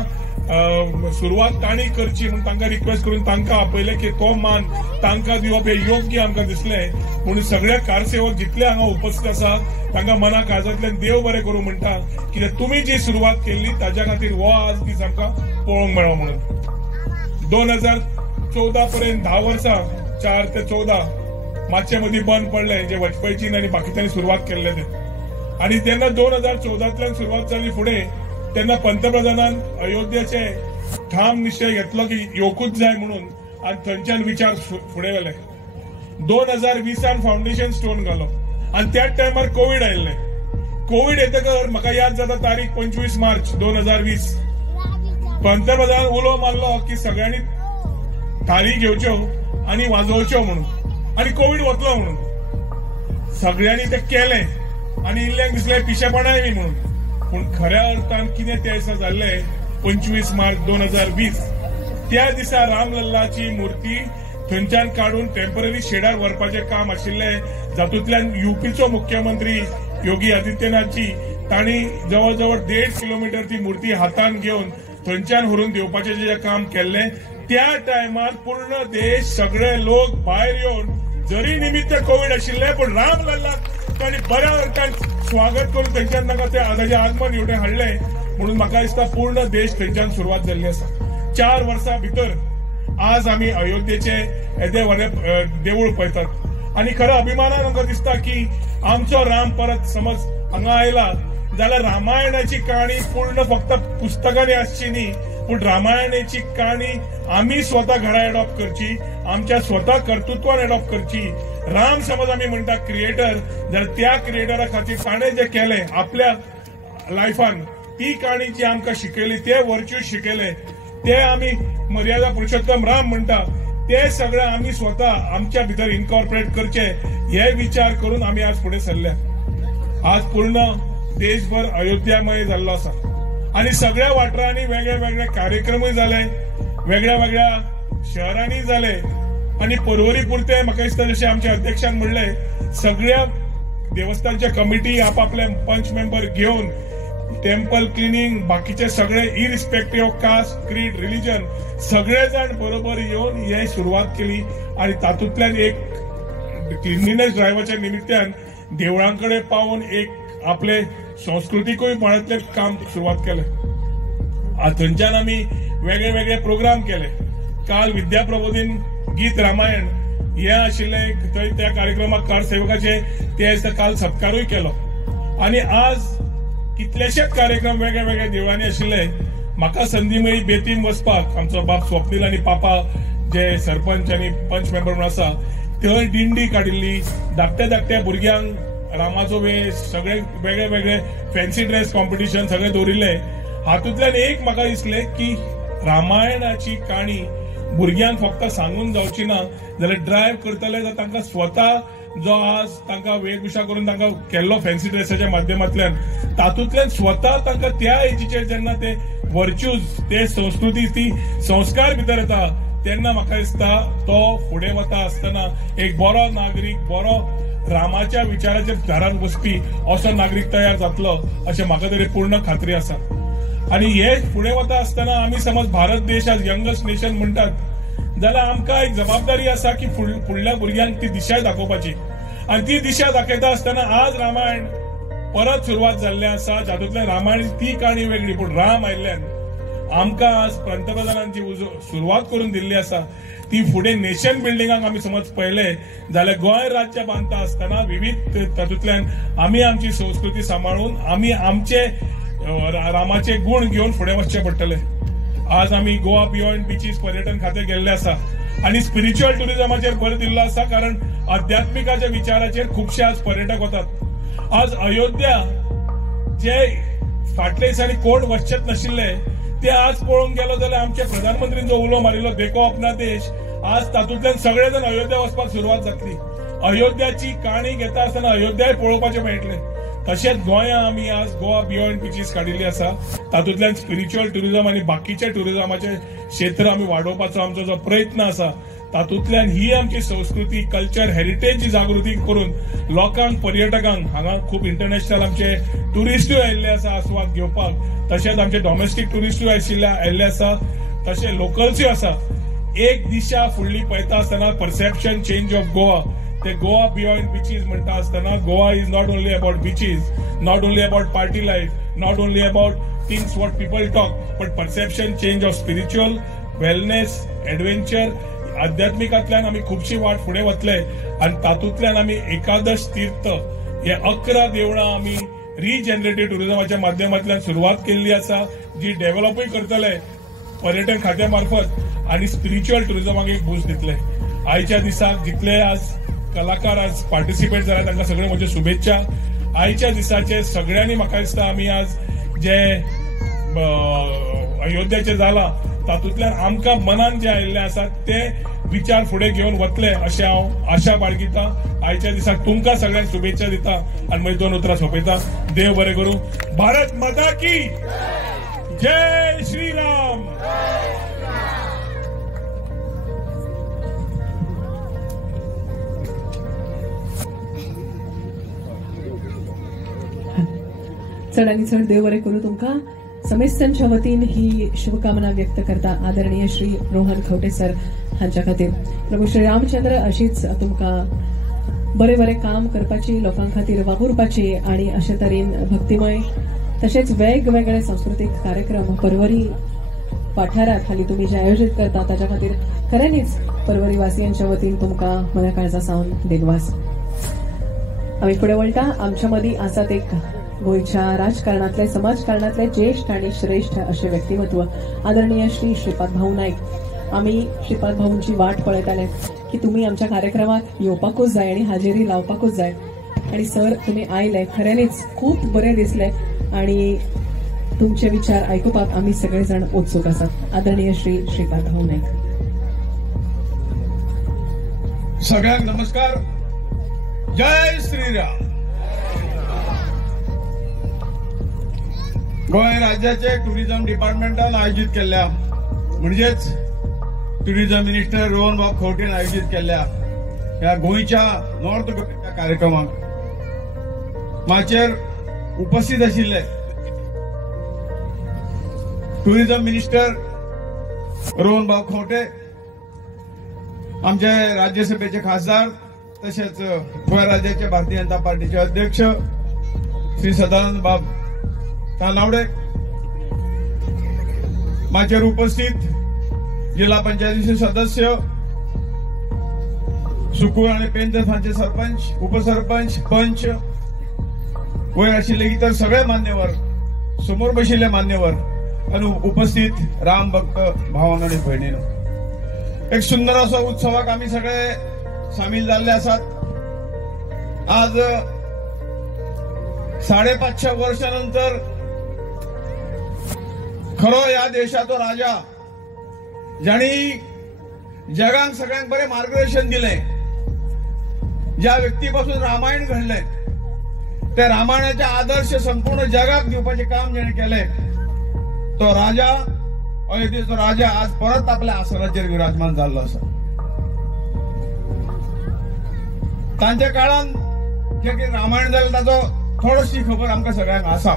सुरवात तांणी करची म्हणून तांकां रिक्वेस्ट करून तांकां आपयले की तो मान तांकां दिवप हे योग्य आमकां दिसले म्हणून सगळे कारसेवक जितले हांगा उपस्थित आसा तांकां मना काळजांतल्यान देव बरें करूं म्हणटा कित्याक तुमी जी सुरवात केल्ली ताज्या खातीर हो आज दीस आमकां पळोवंक मेळ्ळो म्हणून. 2014 पर्यंत 10 वर्सां 4 ते 14 मातशे मदीं बंद पडले जे वाजपेयीची आनी बाकीच्यांनी सुरवात केल्ले ते आनी जेन्ना 2014तल्यान सुरवात जाली फुडें तेन्ना पंतप्रधानान अयोध्येचे ठाम निश्चय घेतलो की येवकूच जाय म्हणून आनी थंयच्यान विचार फुडें गेले. 2020 फाउंडेशन स्टोन घालो आनी त्याच टायमार कोविड आयिल्ले. कोविड येतकर म्हाका याद जाता तारीख 25 मार्च 2020 पंतप्रधानान उलो मारलो की सगळ्यांनी थारी घेवच्यो आनी वाजोवच्यो म्हणून आनी कोविड वतलो म्हणून सगळ्यांनी ते केले आनी इल्ल्यांक दिसले पिशेपणाय बी म्हणून पूण खऱ्या अर्थान कितें त्या दिसा जाल्लें 25 मार्च 2020 त्या दिसा रामलल्लाची मूर्ती थंयच्यान काडून टेम्पररी शेडार व्हरपाचें काम आशिल्लें जातूंतल्यान युपीचो मुख्यमंत्री योगी आदित्यनाथजी तांणी जवळ जवळ 1.5 किलोमीटर ती मूर्ती हातान घेवन थंयच्यान व्हरून दिवपाचें जें काम केल्लें त्या टायमार पूर्ण देश सगळे लोक भायर येवन जरी निमित्त कोविड आशिल्ले पूण रामलल्लाक तांणी बऱ्या अर्थान स्वागत करून थंयच्यान ताका ताचें आगमन हेवटेन हाडलें म्हणून म्हाका दिसता पूर्ण देश थंयच्यान सुरवात जाल्ली आसा. 4 वर्सां भितर आज आमी अयोध्येचे येदे व्हडें देवूळ पळयतात आनी खरो अभिमानान आमकां दिसता की आमचो राम परत समज हांगा आयला जाल्यार रामायणाची काणी पूर्ण फक्त पुस्तकांनी आसची न्ही पूण रामायणाची काणी आमी स्वता घरा एडॉप्ट करची आमच्या स्वता कर्तृत्वान एडॉप्ट करची. राम समज आमी म्हणटा क्रिएटर जाल्यार त्या क्रिएटरा खातीर ताणें जें केलें आपल्या लायफान ती काणी जी आमकां शिकयली ते वर्च्यूज शिकयले ते आमी मर्यादा पुरुषोत्तम राम म्हणटा ते सगळे आमी स्वता आमच्या भितर इनकॉर्पोरेट करचे हे विचार करून आमी आज फुडें सरल्या. आज पूर्ण देशभर अयोध्यामय जाल्लो आसा आनी सगळ्या वाठारांनी वेगळे वेगळे कार्यक्रमूय जाले वेगळ्या वेगळ्या शहरांनी जाले आनी पर्वरी पुरते म्हाका दिसता जशें आमच्या अध्यक्षान म्हणलें सगळ्या देवस्थानच्या कमिटी आपापले पंच मेंबर घेवन टेम्पल क्लिनिंग बाकीचे सगळे irrespective of caste creed religion सगळे जाण बरोबर येवन हे सुरवात केली आनी तातूंतल्यान एक क्लिनलीनेस ड्रायव्हाच्या निमित्यान देवळांकडे पावून एक आपले संस्कृतीकूय पाळतले काम सुरवात केलें. थंयच्यान आमी वेगळे वेगळे प्रोग्राम केले. काल विद्याप्रबोधीन गीत रामायण हे आशिल्ले थंय त्या कार्यक्रमाक कारसेवकाचे ते काल सत्कारूय केलो आनी आज कितलेशेच कार्यक्रम वेगळ्या वेगळ्या देवळांनी आशिल्ले. म्हाका संदी मेळ्ळी बेतीम वचपाक आमचो बाप स्वप्नील आनी पापा जे सरपंच आणि पंच मेंबर म्हणून आसा थंय दिंडी काडिल्ली, धाकट्या धाकट्या भुरग्यांक रामाचो वेश, सगळे वेगळे वेगळे फॅन्सी ड्रेस कॉम्पिटिशन सगळे दवरिल्ले. हातूंतल्यान एक म्हाका दिसले की रामायणाची काणी भुरग्यांक फक्त सांगून जावची ना, जाल्यार ड्रायव्ह करतले जाल्यार तांकां स्वता जो आज तांकां वेशभूषा करून तांकां केल्लो फॅन्सी ड्रेसाच्या माध्यमांतल्यान तातूंतल्यान स्वता तांकां त्या एजीचेर जेन्ना ते वर्च्यूज, ते संस्कृती, ती संस्कार भितर येता तेन्ना म्हाका दिसता तो फुडें वता आसतना एक बरो नागरीक, बरो रामाच्या विचाराचेर दारान बसपी असो नागरीक तयार जातलो अशें म्हाका तरी पूर्ण खात्री आसा. आनी हे फुडें वता आसतना आमी समज भारत देश आज यंगस्ट नेशन म्हणटात जाल्यार आमकां एक जबाबदारी आसा की फुडल्या भुरग्यांक ती दिशा दाखोवपाची. आनी ती दिशा दाखयता आसतना आज रामायण परत सुरवात जाल्लें आसा, जातूंतल्यान रामायण ती काणी वेगळी, पूण राम आयिल्ल्यान आमकां आज पंतप्रधानांची सुरवात करून दिल्ली आसा. ती फुडें नेशन बिल्डिंगाक आमी समज पळयले जाल्यार गोंय राज्य बांदता आसतना विविध तातूंतल्यान आमी आमची संस्कृती सांबाळून आमी आमचे रामाचे गुण घेवन फुडें वचचें पडटलें. आज आमी गोवा बियॉन्ड बीचीस पर्यटन खातें गेल्ले आसा आनी स्पिरिच्युअल टुरिझमाचेर भर दिल्लो आसा, कारण आध्यात्मिकाच्या विचाराचेर खुबशे आज पर्यटक वतात. आज अयोध्या जे फाटल्या दिसांनी कोण वचचेच नाशिल्ले ते आज पळोवंक गेलो जाल्यार आमच्या प्रधानमंत्रीन जो उलो मारिल्लो देखो अपना देश, आज तातूंतल्यान सगळे जाण अयोध्या वचपाक सुरवात जातली. अयोध्याची काणी घेता आसतना अयोध्याय पळोवपाचें मेळटलें. तशेंच गोंया आमी आज गोवा बियॉन्ड बीचीस काडिल्ली आसा, तातूंतल्यान स्पिरिच्युअल टुरिझम आनी बाकीचे टुरिझमाचे क्षेत्र आमी वाडोवपाचो आमचो जो प्रयत्न आसा, तातूंतल्यान ही आमची संस्कृती, कल्चर, हेरिटेजची जागृती करून लोकांक, पर्यटकांक, हांगा खूब इंटरनॅशनल आमचे टुरिस्टूय आयिल्ले आसा आस्वाद घेवपाक, तशेंच आमचे डॉमेस्टीक टुरिस्टूय आयिल्ले आसा, तशें लोकल्सूय आसा. एक दिशा फुडली पळयता आसतना परसेप्शन चेंज ऑफ गोवा, ते गोवा बियॉन्ड बीचीस म्हणटा आसतना Goa is not only about beaches, not only about party life, not only about things what people talk, but perception change of spiritual, wellness, adventure, आध्यात्मिकांतल्यान आमी खुबशी वाट फुडें वतले आनी तातूंतल्यान आमी एकादश तीर्थ हे 11 देवळां आमी रिजनरेटिव्ह टुरिझमाच्या माध्यमांतल्यान सुरवात केल्ली आसा, जी डेव्हलपूय करतले पर्यटन खात्या मार्फत आनी स्पिरिच्युअल टुरिझमाक एक बूस्ट दितले. आयच्या दिसाक जितले आज कलाकार आज पार्टिसिपेट जाल्यात तांकां सगळे म्हज्यो शुभेच्छा. आयच्या दिसाचे सगळ्यांनी म्हाका दिसता आमी आज जे अयोध्याचें जाला तातूंतल्यान आमकां मनान जे आयिल्ले आसात ते विचार फुडें घेवन वतले अशें हांव आशा बाळगिता. आयच्या दिसाक तुमकां सगळ्यांक शुभेच्छा दिता आनी म्हजी 2 उतरां सोंपयता. देव बरें करूं. भारत माता की जय श्रीराम. चड आनी चड देव बरें करूं तुमकां. समेस्तांच्या वतीन ही शुभकामना व्यक्त करता आदरणीय श्री रोहन खवटे सर हांच्या खातीर. प्रभू श्री रामचंद्र अशीच तुमकां बरें बरें काम करपाची, लोकां खातीर वावुरपाची आनी अशे तरेन भक्तिमय तशेंच वेगवेगळे सांस्कृतीक कार्यक्रम परवरी वाठारांत हालीं तुमी जे आयोजीत करता ताच्या खातीर खऱ्यांनीच परवरी वासियांच्या वतीन तुमकां मना काळजा सावन दिनवास. आमी फुडें वळटा. आमच्या मदीं आसात एक गोंयच्या राजकारणातले, समाजकारणातले ज्येष्ठ आणि श्रेष्ठ असे व्यक्तिमत्व आदरणीय श्री श्रीपाद भाऊ नाईक. आम्ही श्रीपाद भाऊंची वाट पळयताले की तुम्ही आमच्या कार्यक्रमाक येवपाकूच जाय आणि हाजेरी लावपाकूच जाय, आणि सर तुम्ही आयले, खऱ्यांनीच खूप बरें दिसले आणि तुमचे विचार आयकुपाक आम्ही सगळेजण उत्सुक आसात. आदरणीय श्री श्रीपाद भाऊ नाईक. सगळ्यांक नमस्कार. जय श्रीराम. गोंय राज्याचे टुरिझम डिपार्टमेंटान आयोजित केल्ल्या म्हणजेच टुरिझम मिनिस्टर रोहन भाऊ खवटेन आयोजित केल्ल्या ह्या गोंयच्या नॉर्थ गोंयच्या कार्यक्रमाक माचेर उपस्थित आशिल्ले टुरिझम मिनिस्टर रोहन भाऊ खवटे, आमचे राज्यसभेचे खासदार तसेच गोंय राज्याचे भारतीय जनता पार्टीचे अध्यक्ष श्री सदानंद बाब तानावडे, माचेर उपस्थित जिल्हा पंचायतीचे सदस्य, सुकूर आणि पेंदर हांचे सरपंच, उपसरपंच, पंच, वयर आशिल्ले इतर सगळे मान्यवर, समोर बशिल्ले मान्यवर आणि उपस्थित राम भक्त भावांनो आणि भयणींनो, एक सुंदर असो उत्सवाक आम्ही सगळे सामील झाले असतात. आज 550 वर्षानंतर खरो या देशाचो राजा ज्यांनी जगांक सगळ्यांक बरे मार्गदर्शन दिले, ज्या व्यक्तीपासून रामायण घडले, त्या रामायणाचे आदर्श संपूर्ण जगात दिवपाचे काम ज्याने केले, तो राजा अयोध्येचो राजा आज परत आपल्या आसनाचेर विराजमान झालो असा. तांच्या काळात जे की रामायण जालें ताचो थोडीशी खबर आमकां सगळ्यांक आसा.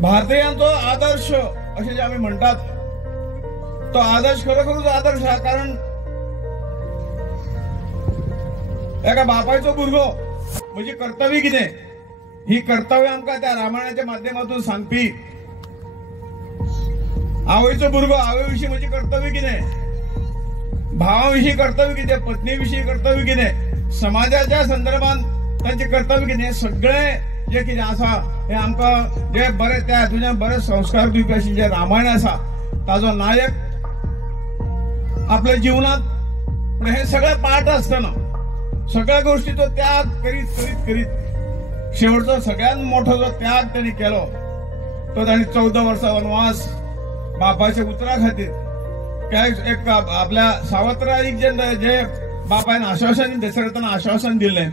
भारतीयांचो आदर्श असे जे आम्ही म्हणतात, तो आदर्श खरोखरूच आदर्श हा. कारण एका बापायचो भुरगो म्हणजे कर्तव्य कितें, ही कर्तव्य आमकां त्या रामायणाच्या माध्यमातून सांगपी. आवयचो भुरगो आवय विशीं म्हणजे कर्तव्य कितें, भावाविषयी कर्तव्य कितें, पत्नीविषयी कर्तव्य कितें, समाजाच्या संदर्भात तांचे कर्तव्य कितें, सगळे जे कितें आसा हे आमकां जे बरे त्या हातूंतल्यान बरे संस्कार दिवपी अशें जे रामायण आसा ताजो नायक आपल्या जीवनात. पण हे सगळें पाठ आसतना सगळ्या गोष्टीचो त्याग करीत करीत करीत शेवटचो सगळ्यात मोठो जो त्याग त्यांनी केलो तो ताणी 14 वर्सां वनवास बापाच्या उतरा खातीर. एक आपल्या सावत्राईक जे बापायन आश्वासन दशरथान आश्वासन दिल्लें,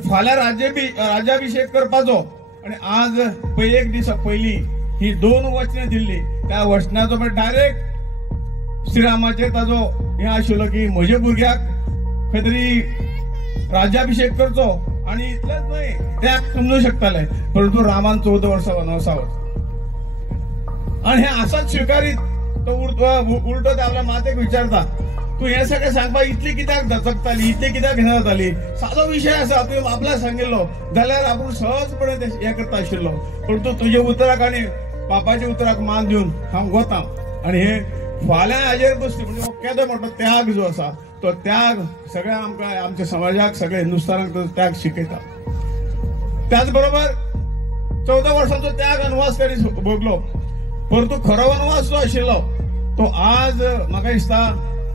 फाल्यां राज्याभिषेक करपाचो, आणि आज एक दिसा पयली ही 2 वचनां दिल्ली. त्या वचनाचो डायरेक्ट श्रीरामाचेर ताजो हे आशिल्लो की म्हज्या भुरग्याक खंय तरी राज्याभिषेक करचो, आणि इतलेंच न्हय त्याग समजूं शकताले, परंतु रामान 14 वर्सां वनवासावर आणि हे आसाच स्विकारीत तो उलटो ते आपल्या मातेक विचारता, तू हे सगळें सांगपाक इतली कित्याक दचकताली, इतली कित्याक हे जाताली, सादो विशय आसा, तुवें आपल्याक सांगिल्लो जाल्यार आपूण सहजपणे हे करता आशिल्लो, परंतु तुजे उतराक आनी बापाच्या उतराक मान दिवन हांव वता. आणि हे फाल्यां हाजेर बसली म्हणजे हो केदो मोठो त्याग जो आसा तो त्याग सगळ्या आमकां आमच्या समाजाक सगळ्या हिंदुस्थानाक तो त्याग शिकयता. त्याच बरोबर 14 वर्सांचो त्याग वनवास ताणी भोगलो, परंतु खरो वनवास जो आशिल्लो तो आज म्हाका दिसता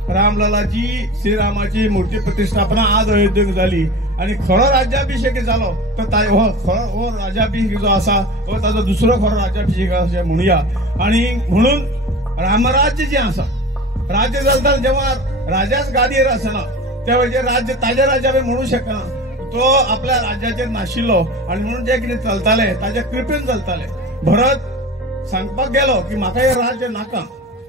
रामललाची श्रीरामाची मूर्ती प्रतिष्ठापना आज अयोध्येक जाली आणि खरो राज्याभिषेक जालो तर हो राज्याभिषेक जो आसा हो ताजो दुसरो खरो राज्याभिषेक अशें म्हणुया. आणि म्हणून रामराज्य जे आसा, राज्य चलता जेव्हा राजाच गादयेर आसना तेव्हा जे राज्य ताजे राज्य आमी म्हणू शकना, तो आपल्या राज्याचेर नाशिल्लो आणि म्हणून जे कितें चलताले ताच्या कृपेन चलताले. भरत सांगपाक गेलो की म्हाका हे राज्य नाका,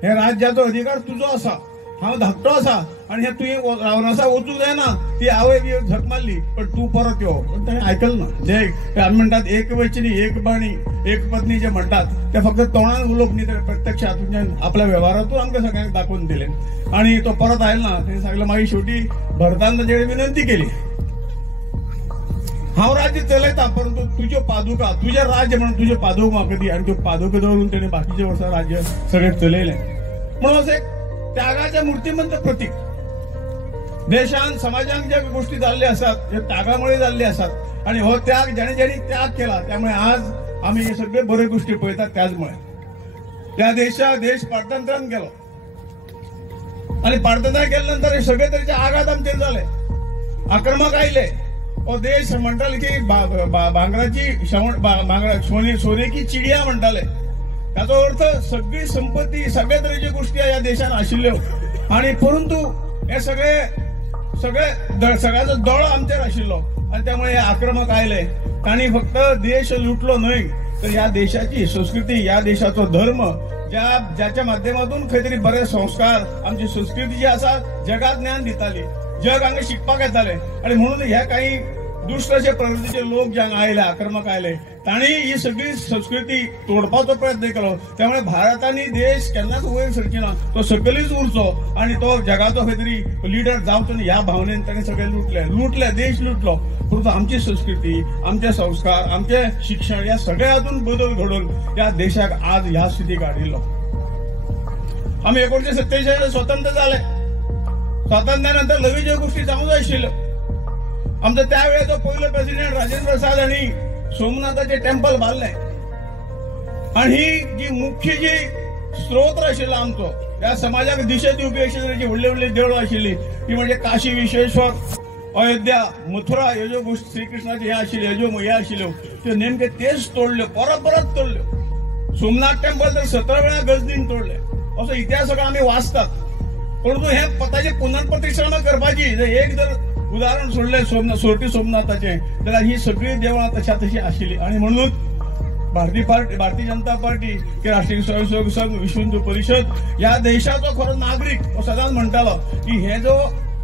हे राज्याचो अधिकार तुजो आसा, हांव धाकटो आसा आणि हे तुवें रावणासा वचूंक जायना, ती आवय बी झक मारली पण तू परत यो, पण ताणें आयकलं ना. जे आमी म्हणटात एक वचनी एक बाणी एक पत्नी जे म्हणटात ते फक्त तोंडान उलोवप न्ही, तर प्रत्यक्ष हातूंतल्यान आपल्या वेव्हारातून आमकां सगळ्यांक दाखोवन दिलें. आणि तो परत आयलो ना, ताणें सांगलें मागीर शेवटी भरतान ताचे विनंती केली, हांव राज्य चलयता परंतु तुज्यो पादुका तुजें राज्य म्हणून तुज्यो पादुका म्हाका दी. आणि त्यो पादुका दवरून ताणें बाकीच्या वर्सां राज्य सगळें चलयलें. म्हणून असं एक त्यागाच्या मूर्तिमंत प्रतीक देशान समाजान ज्या गोष्टी जाल्ल्यो आसात हे त्यागामुळे जाल्ल्यो आसात. आणि हो त्याग ज्याने ज्याने त्याग केला त्यामुळे आज आम्ही हे सगळे बरे गोष्टी पळयतात. त्याचमुळे त्या देश पारतंत्र्यान गेलो आणि पारतंत्र्यान गेल्यानंतर हे सगळे तरेचे आघात आमचेर जाले, आक्रमक आयले. हो देश म्हणटाले की भांगराची सोनेची चिडिया म्हणटाले, ताचो अर्थ सगळी संपत्ती सगळ्या तरेच्यो गोष्टी ह्या देशान आशिल्ल्यो. आणि परंतु हे सगळ्याचो दळो आमचेर आशिल्लो आणि त्यामुळे हे आक्रमक आयले. तांणी फक्त देश लुटलो न्हय तर ह्या देशाची संस्कृती, ह्या देशाचो धर्म, ज्याच्या माध्यमातून खंय तरी बरे संस्कार आमची संस्कृती जी आसा जगात ज्ञान दिताली, जग हांगा शिकपाक येताले. आणि म्हणून ह्या काही दुष्ट अशे प्रवृत्तीचे लोक जे हांगा आयले, आक्रमक आयले, तांणी ही सगळी संस्कृती तोडपाचो प्रयत्न केलो. त्यामुळे भारतानी देश केन्नाच वयर सरचिना, तो सकलीच उरचो आणि तो जगाचो खंय तरी लिडर जावचो न्ही ह्या भावनेन ताणें सगळे लुटले, देश लुटलो. परंतु आमची संस्कृती, आमचे संस्कार, आमचे शिक्षण या सगळ्या हातून बदल घडोवन या देशाक आज ह्या स्थितीक हाडिल्लो. आमी 1947 स्वतंत्र जाले. स्वातंत्र्यानंतर लगेच ज्यो गोष्टी जावंक जाय आशिल्ल्यो, आमचो त्या वेळेचो पयलो प्रेसिडेंट राजेंद्र प्रसाद हांणी सोमनाथाचें टेम्पल बांदलें. आणि ही जी मुख्य जी स्त्रोत्र आशिल्लो आमचो, ह्या समाजाक दिशा दिवपी अशी व्हडली व्हडली देवळां आशिल्ली ती म्हणजे काशी विश्वेश्वर, अयोध्या, मथुरा, ह्यो ज्यो गोष्टी श्रीकृष्णाचे हे आशिल्ले, ह्यो ज्यो हे आशिल्ल्यो त्यो नेमके तेच तोडल्यो, परत परत तोडल्यो. सोमनाथ टेम्पल तर 17 वेळा गजनीन तोडले, असो इतिहासाक आमी वाचतात. परंतु हे ताची पुनर्प्रतिष्ठा करपाची एक जर उदाहरण सोडले सोरटी सोमनाथाचे, जाल्यार ही सगळी देवळां तशा तशी आशिल्ली. आणि म्हणून भारतीय जनता पार्टी की राष्ट्रीय स्वयंसेवक संघ, विश्व हिंदू परिषद या देशाचो खरो नागरीक सदांच म्हणटालो की हे जो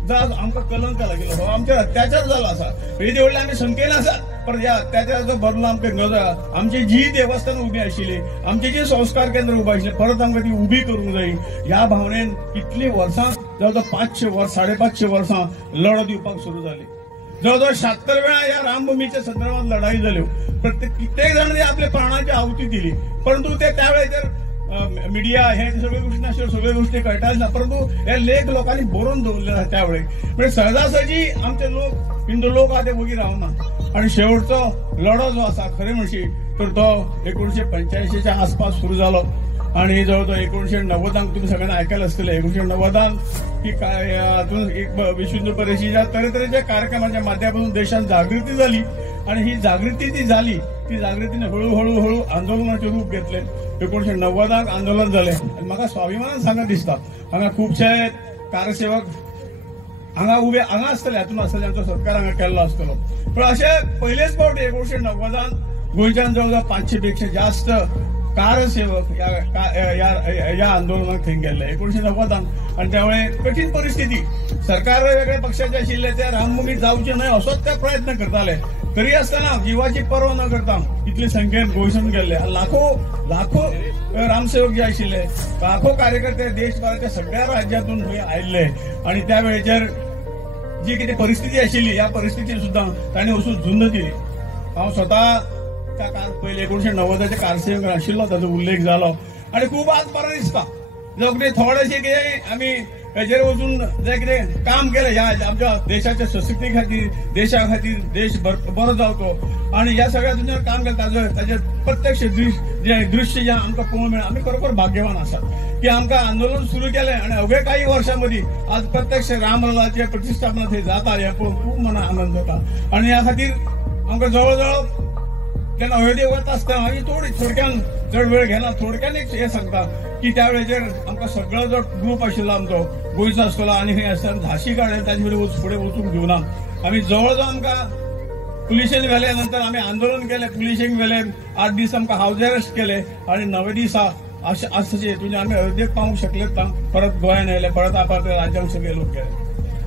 आमकां कलंक लागिल्लो हो आमचेर अत्याचार जालो आसा, हेजे व्हडले आमी शंकेन आसात. पण ह्या अत्याचाराचो बदलो आमकां घेवंक जाय. आमची जी देवस्थान उबी आशिल्ली, आमची जी संस्कार केंद्र उबी आशिल्ली, परत आमकां ती उबी करूंक जाय. ह्या भावनेन कितली वर्सां, जवळ 500 वर्स 550 वर्सां लढत दिवपाक सुरू जाली. जवळजवळ 76 वेळा या रामभूमीच्या संदर्भात लढाई जाल्यो. कित्येक जाणांनी आपल्या प्राणाची आहुती दिली. परंतु ते त्यावेळेचेर मीडिया हे सगळ्यो गोष्टी नाशिल्ल्यो, सगळ्यो गोष्टी कळटाच ना. परंतु हे लेख लोकांनी बरोवन दवरले त्यावेळी. म्हणजे सहजासहजी आमचे लोक, हिंदू लोक आतां वगीर रावना. आणि शेवटचो लढो जो आसा खरें म्हणशी तर तो 1985च्या आसपास सुरू जालो. आणि जवळजवळ 1990 तुम्ही सगळ्यांना ऐकायला असतले. 1990 ही विश्व हिंदू परिषदेच्या तरेतरेच्या कार्यक्रमाच्या माध्यमातून देशात जागृती झाली. आणि ही जागृती ती झाली, ती जागृतीने हळूहळू आंदोलनाचे रूप घेतले. 1990 आंदोलन झाले. आणि म्हाका स्वाभिमानान सांगत दिसता, हांगा खुबशे कारसेवक हांगा उबे हांगा आसतले, हातून आसतले, आमचो सत्कार हांगा केल्लो आसतलो. पण अशे पयलेच फावटी 1990 गोंयच्यान जवळजवळ 500 पेक्षा जास्त कारसेवक या आंदोलनात थंय गेल्ले 1990. आणि त्यावेळी कठीण परिस्थिती, सरकार वेगळ्या पक्षाचे आशिल्ले, ते रामभूमीत जावचे न्हय असोच ते प्रयत्न करताले. तरी आसतना जीवाची पर्वा न करता इतले संख्येन गोंयसून गेल्ले. लाखो रामसेवक जे आशिल्ले, लाखो कार्यकर्ते देशभराच्या सगळ्या राज्यांतून थंय आयिल्ले. आणि त्या वेळेचेर जी कितें परिस्थिती आशिल्ली, ह्या परिस्थितीन सुद्दां तांणी वचून झुंज दिली. हांव स्वता त्या पयले 1990च्या कारसेवक आशिल्लो, ताचो उल्लेख जालो. आणि खूब आज बरें दिसता. जो कितें थोडेशें कितें आमी हेचेर वचून जे कितें काम केलें ह्या आमच्या देशाच्या सशक्ती खातीर, देशा खातीर, देश बरो जावचो, आणि ह्या सगळ्या दुनियेर काम केलें, ताचे प्रत्यक्ष दृश्य जे आमकां पळोवंक मेळ्ळा. आमी खरोखर भाग्यवान आसात की आमकां आंदोलन सुरू केलें आणि अवघ्या काही वर्षां मदीं आज प्रत्यक्ष रामललाचे प्रतिश्ठापना थंय जाता हें पळोवन खूब मनाक आनंद जाता. आणि ह्या खातीर आमकां जवळ जेन्ना अयोध्ये वता आसतना हांवें थोडक्यान चड वेळ घेना, थोडक्यान एक हें सांगता की त्या वेळेचेर आमकां सगळो जो ग्रूप आशिल्लो आमचो गोंयचो आसतलो आणि खंय आसतना झाशी काडले, ताचे फुडें वचूंक दिवना. आमी जवळ आमकां पुलिशेन व्हेले, नंतर आमी आंदोलन केलें, पुलिशेक व्हेले, 8 दीस आमकां हाऊस अरेस्ट केले. आणि 9 दिसा अशें हेतून आमी अयोध्येक पावूंक शकलेच ना. परत गोंयान येयले, परत आपापल्या राज्यांक सगळे लोक गेले.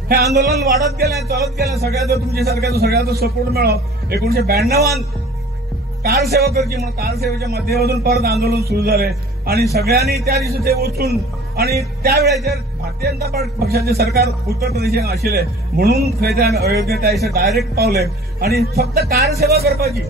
हे आंदोलन वाडत गेलें, चलत गेलें. सगळ्यांचो तुमच्या सारक्याचो सगळ्यांचो सपोर्ट मेळ्ळो. 1992 कारसेवा करची म्हणून कारसेवेच्या माध्यमातून परत आंदोलन सुरू झाले. आणि सगळ्यांनी त्या दिवशी ते वचून, आणि त्या वेळेचेर भारतीय जनता पक्षाचे सरकार उत्तर प्रदेशात आशिल्ले म्हणून थंय आमी अयोध्ये त्या दिसा डायरेक्ट पावले. आणि फक्त कारसेवा करपाची,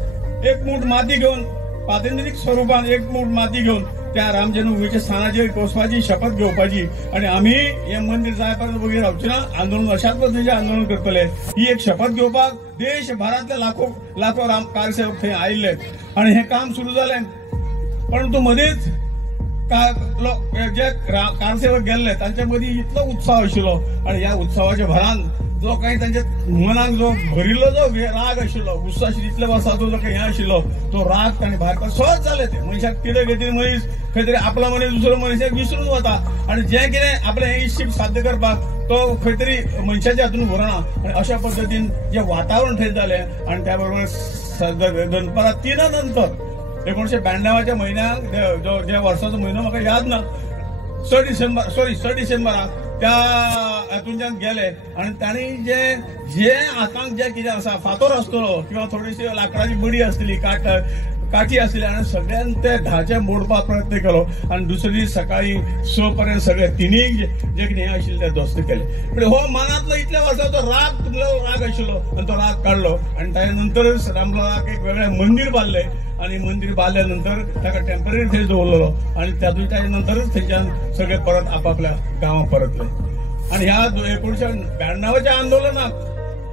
एक मूठ माती घेवन, पातंत्रीक स्वरुपान एक मूठ माती घेवन त्या राम जन्मभूमीच्या स्थानाचेर वचपाची शपथ घेवपाची. आणि आमी हे मंदिर जाय पर्यंत वगैरे रावचे ना, आंदोलन अशाच पद्दतीचें आंदोलन करतले, ही एक शपथ घेवपाक देशभरांतले लाखो राम कारसेवक थंय आयिल्ले. आणि हे काम सुरू जालें. परंतु मदींच जे कारसेवक गेल्ले तांचे मदीं इतलो उत्साह आशिल्लो. आणि ह्या उत्सवाच्या भरान जो काही त्यांच्या मनाक जो भरिल्लो जो राग आशिल्लो, गुस्सो आशिल्लो, इतल्या वर्साचो जो काही हे आशिल्लो, तो राग ताणें भायर काडलो. सहज जालें तें. मनशाक कितें कितें मनीस खंय तरी आपला मनीस दुसरो मनशाक विसरून वता. आणि जें कितें आपलें हें इश्ट साध्य करपाक तो खंय तरी मनशाच्या हातून भरना. आणि अशा पद्दतीन जें वातावरण थंय जालें. आणि त्या बरोबर दनपारां 3 नंतर 1992च्या म्हयन्याक ज्या वर्साचो म्हयनो म्हाका याद ना, 6 डिसेंबराक त्या हातूंच्यान गेले. आणि तांणी जे हातांक जे कितें आसा, फातर आसतलो किंवा थोडीशी लाकडाची बडी आसतली, काठी आसली, आणि सगळ्यांनी ते ढाचे मोडपाक प्रयत्न केलो. आणि दुसरे दीस सकाळी 6 पर्यंत सगळे तिनीक जे कितें हें आशिल्लें ते ध्वस्त केले. म्हणजे हो मनांतलो इतल्या वर्साचो राग आशिल्लो, आणि तो राग काडलो. आणि ताचे नंतरच रामललाक एक वेगळें मंदीर बांदलें. आणि मंदीर बांदल्या नंतर ताका टेम्पररी थंय दवरलेलो. आणि ताच्या नंतरच थंयच्यान सगळे परत आपापल्या गांवांत परतले. आणि ह्या 1992च्या आंदोलनाक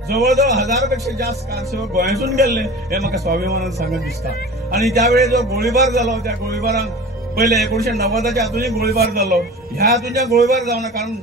जवळजवळ 1000पेक्षा जास्त कारसेवक गोंयासून गेल्ले, हे म्हाका स्वाभिमानान सांगत दिसता. आणि त्यावेळी जो गोळीबार जालो, त्या गोळीबाराक पहिले 1990च्या हातून गोळीबार जालो, ह्या हातून गोळीबार जावना, कारण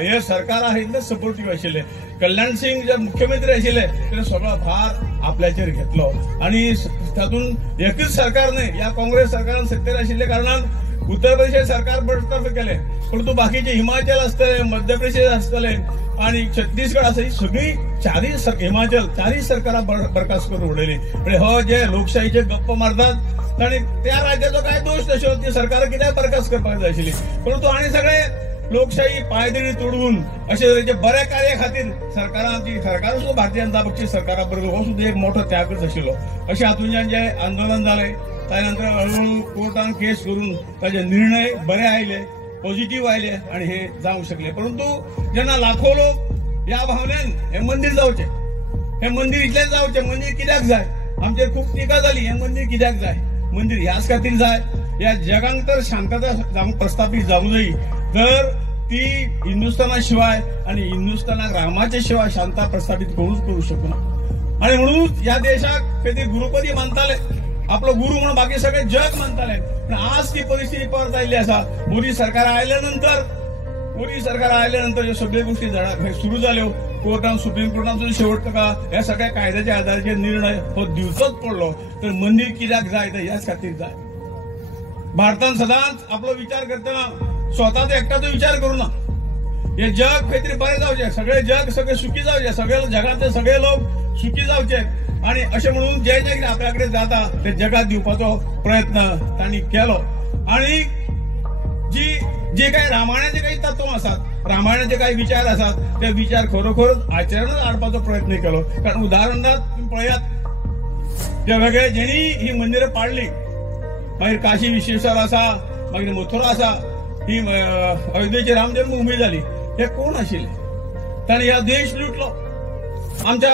हे सरकार आहे इतले सपोर्टिव्ह आशिल्ले. कल्याण सिंग जे मुख्यमंत्री आशिल्ले ते सगळो भार आपल्याचेर घेतलो आणि तातूंत एकच सरकार न्हय, या काँग्रेस सरकारान सत्तेर आशिल्ले कारणान उत्तर प्रदेश सरकार बडतर्फ केले, परंतु बाकीचे हिमाचल आसतले, मध्य प्रदेश आसतले आणि छत्तीसगड आसा, ही सगळी हिमाचल चारही सरकारां बरखास्त करून उडयली. म्हणजे हो जे लोकशाहीचे गप्प मारतात ताणी त्या राज्याचो काय दोष नाशिल्लो, ती सरकार कित्याक बरखास्त करपाक जाय आशिल्ली, परंतु आनी सगळे लोकशाही पायदळी तोडवून अशा तरेचे बऱ्या कार्या खातीर सरकारांची सरकार सुद्धा भारतीय जनता पक्षाची सरकारा बरोबर हो सुद्धा एक मोठो त्यागच आशिल्लो. अशा हातूंतल्यान जे आंदोलन जालें त्यानंतर हळूहळू कोर्टान केस करून ताजे निर्णय बरे आयले, पॉझिटिव्ह आयले आणि हे जावंक शकले. परंतु जेन्ना लाखो लोक या भावनेन हे मंदिर जावचे, हे मंदिर इतलेच जावचे, मंदिर कित्याक जाय, आमचेर खूब टिका जाली, हे मंदिर कित्याक जाय, मंदिर ह्याच खातीर जाय, या जगांक तर शांतता जावंक प्रस्थापीत जावंक जायी, तर ती हिंदुस्थाना शिवाय आणि हिंदुस्थानाक रामाच्या शिवाय शांतता प्रस्थापित करू शकना. आणि म्हणून या देशाक कधी गुरुपदी मानताले, आपलो गुरु म्हणून बाकी सगळे जग मानताले, पण आज ती परिस्थिती परत आयली आसा. मोदी सरकार आयल्यानंतर ह्यो सगळ्यो गोष्टी सुरू जाल्यो. कोर्टान सुप्रीम कोर्टान शेवट तुका ह्या सगळ्या कायद्याच्या आधाराचे निर्णय हो दिवचोच पडलो. तर मंदिर कित्याक जाय तर ह्याच खातीर जाय. भारतान सदांच आपलो विचार करतना स्वताचो एकटाचो विचार करू ना, हे जग खंय तरी बरें जावचें, सगळे जग सगळे सुखी जावचे, सगळे जगातले सगळे लोक सुखी जावचे आणि अशें म्हणून जे जे कितें आपल्या कडेन जाता ते जगात दिवपाचो प्रयत्न तांणी केलो. आणि जे काही रामायणाचे काही तत्व आसात, रामायणाचे काही विचार आसात, ते विचार खरोखरच आचरणात हाडपाचो प्रयत्न केलो. कारण उदाहरणार्थ तुम्ही पळयात, जे वेगळे जेणी ही मंदिरां पाडली, मागीर काशी विश्वेश्वर आसा, मागीर मथुरा आसा, ही अयोध्येची राम जन्मभूमी झाली, हे कोण आशिल्ले, ताणी ह्या देश लुटलो, आमच्या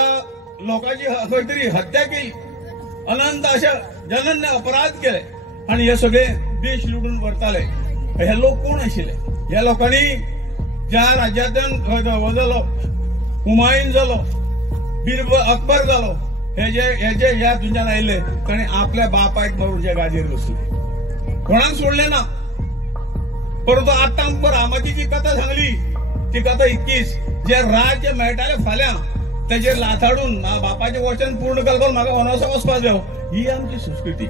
लोकांची खंय तरी हत्या केली, अनंत अशा जनन्य अपराध केले आणि हे सगळे देश लुटून व्हरताले. हे लोक कोण आशिल्ले? ह्या लोकांनी ज्या राज्यांतल्यान वजलो, हुमायून जालो, अकबर जालो, हे जे ह्या दुनियान आयिल्ले, ताणी आपल्या बापायक मारून जे गादीर बसले, कोणाक सोडले ना. परंतु आता आमकां रामाची जी कथा सांगली, ती कथा इतकीच, जे राज्य मेळटाले फाल्यां तेजेर लाथाडून बापाचें वचन पूर्ण करपाक म्हाका वनवासाक वचपाक जाय, ही आमची संस्कृती.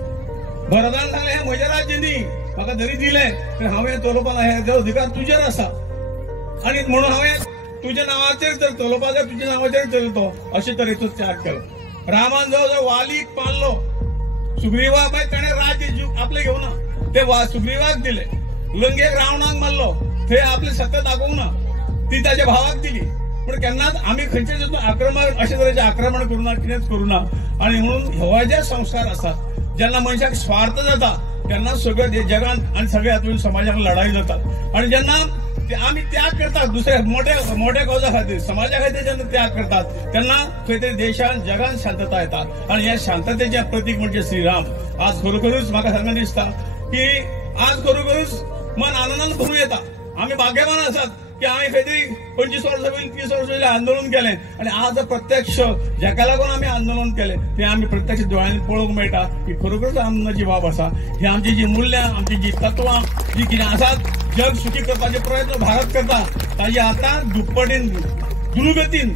भरतान सांगलें हें म्हजें राज्य न्ही, म्हाका जरी दिलें तर हांवें चलोवपाक हे अधिकार तुजेर आसा आणि म्हणून हांवें तुज्या नांवाचेर जर चलोवपाक जाय, तुज्या नांवाचेर चलतो, अशे तरेचो त्याग केलो. रामान जो वालीक पाळलो, सुग्रीवा मागीर ताणें राज्य आपले घेवना, ते सुग्रीवाक दिले. लंगेक रावणाक मारलो, थंय आपली सत्ता दाखोवंक ना, ती ताच्या भावाक दिली. पण केन्नाच आमी खंयचेच आक्रमण अशे तरेचें आक्रमण करूना, कितेंच करूना. आणि म्हणून हो जे संस्कार आसात, जेन्ना मनशाक स्वार्थ जाता तेन्ना सगळे जगांत आणि सगळ्या हातूंत समाजाक लढाई जातात. आणि जेन्ना आमी त्याग करतात दुसऱ्या मोठ्या काजा खातीर, समाजा खातीर जेन्ना त्याग करतात, तेन्ना खंय तरी देशांत जगांत शांतता येता. आणि ह्या शांततेचें प्रतीक म्हणजे श्रीराम. आज खरोखरूच म्हाका सांगून दिसता की आज खरोखरूच मन आनंदान भरून येता. आमी भाग्यवान आसात की आम्ही खंय 25 वर्सां पयलीं 30 वर्सां पयलीं आंदोलन केलें आणि आज प्रत्यक्ष जाका लागून आमी आंदोलन केलें ते आमी प्रत्यक्ष दोळ्यांनी पळोवंक मेळटा की खरोखरच आनंदाची बाब आसा. ही आमची जी मूल्यां, आमची जी तत्वां जी कितें आसात, जग सुखी करपाचे प्रयत्न भारत करता, ताजी आतां दुप्पटीन, दुरुगतीन,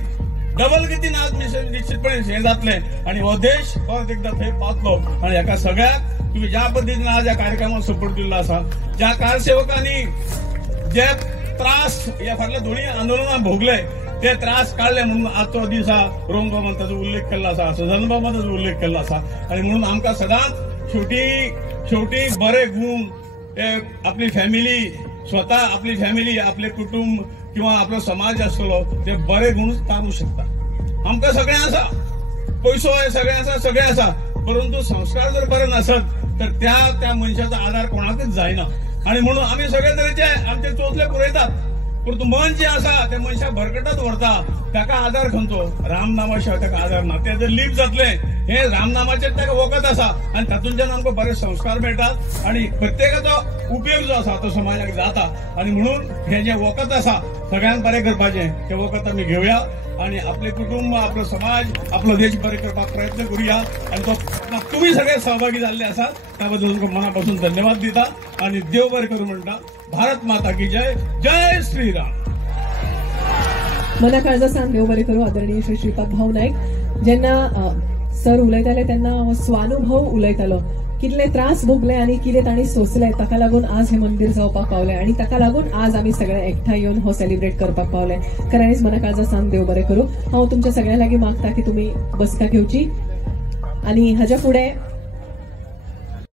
डबल गतीन आज निश्चितपणे हे जातलें आणि हो देश परत एकदा थंय पावतलो. आणि हेका सगळ्याक तुम्ही ज्या पद्दतीन आज ह्या कार्यक्रमाक सपोर्ट दिल्लो आसा, ज्या कारसेवकांनी जे त्रास या फाटल्या दोन्ही आंदोलनात भोगले, ते त्रास काढले म्हणून आजचो दीस हा रोहन गोमंताचो उल्लेख केल्लो आसा, सदनबाबाचो उल्लेख केल्लो आसा. आणि म्हणून आमकां सदांच शेवटी बरे गुण, आपली फॅमिली, स्वता आपली फॅमिली, आपले कुटुंब किंवा आपलो समाज आसतलो, ते बरे गुणूच तारू शकता. आमकां सगळें आसा, पयसो सगळें आसा, परंतु संस्कार जर बरे नसत तर त्या मनशाचा आधार कोणाकच जायना. आणि म्हणून आम्ही सगळे तरेचे आमचे चोचले पुरयतात, परंतु मन जे आसा ते मनशाक भरकटत व्हरता, ताका आधार खंयचो? रामनामा शिवाय ताका आधार ना. ते जर लीप जातले, हे रामनामाचेर ताका वखद आसा आणि तातूंतल्यान आमकां बरे संस्कार मेळटात आणि प्रत्येकाचो उपयोग जो आसा तो समाजाक जाता. आणि म्हणून हे जे वखद आसा सगळ्यांक बरें करपाचें, ते वखद आमी घेवया आणि आपले कुटुंब, आपला समाज, आपला देश बरे करपाक प्रयत्न करूया आणि तो तुम्ही सगळे सहभागी झाले असाल त्याबद्दल तुमका मनापासून धन्यवाद दिता आणि देव बरे करू म्हणटा. भारत माता की जय. जय श्रीराम. मना काळजा सान देव बरे करू. आदरणीय श्री श्रीपाद भाऊ नाईक जेन्ना सर उलयताले तेन्ना स्वानुभव उलयतालो, कितले त्रास भोगले आणि कितें तांणी सोंसले, ताका लागून आज हे मंदिर जावपाक पावले आणि ताका लागून आज आमी सगळे एकठांय येवन हो सेलिब्रेट करपाक पावले. खरेंच मना काळजा सान देव बरे करू. हांव तुमच्या सगळ्यां लागीं मागता की तुमी बसका घेवची आणि हाच्या फुडें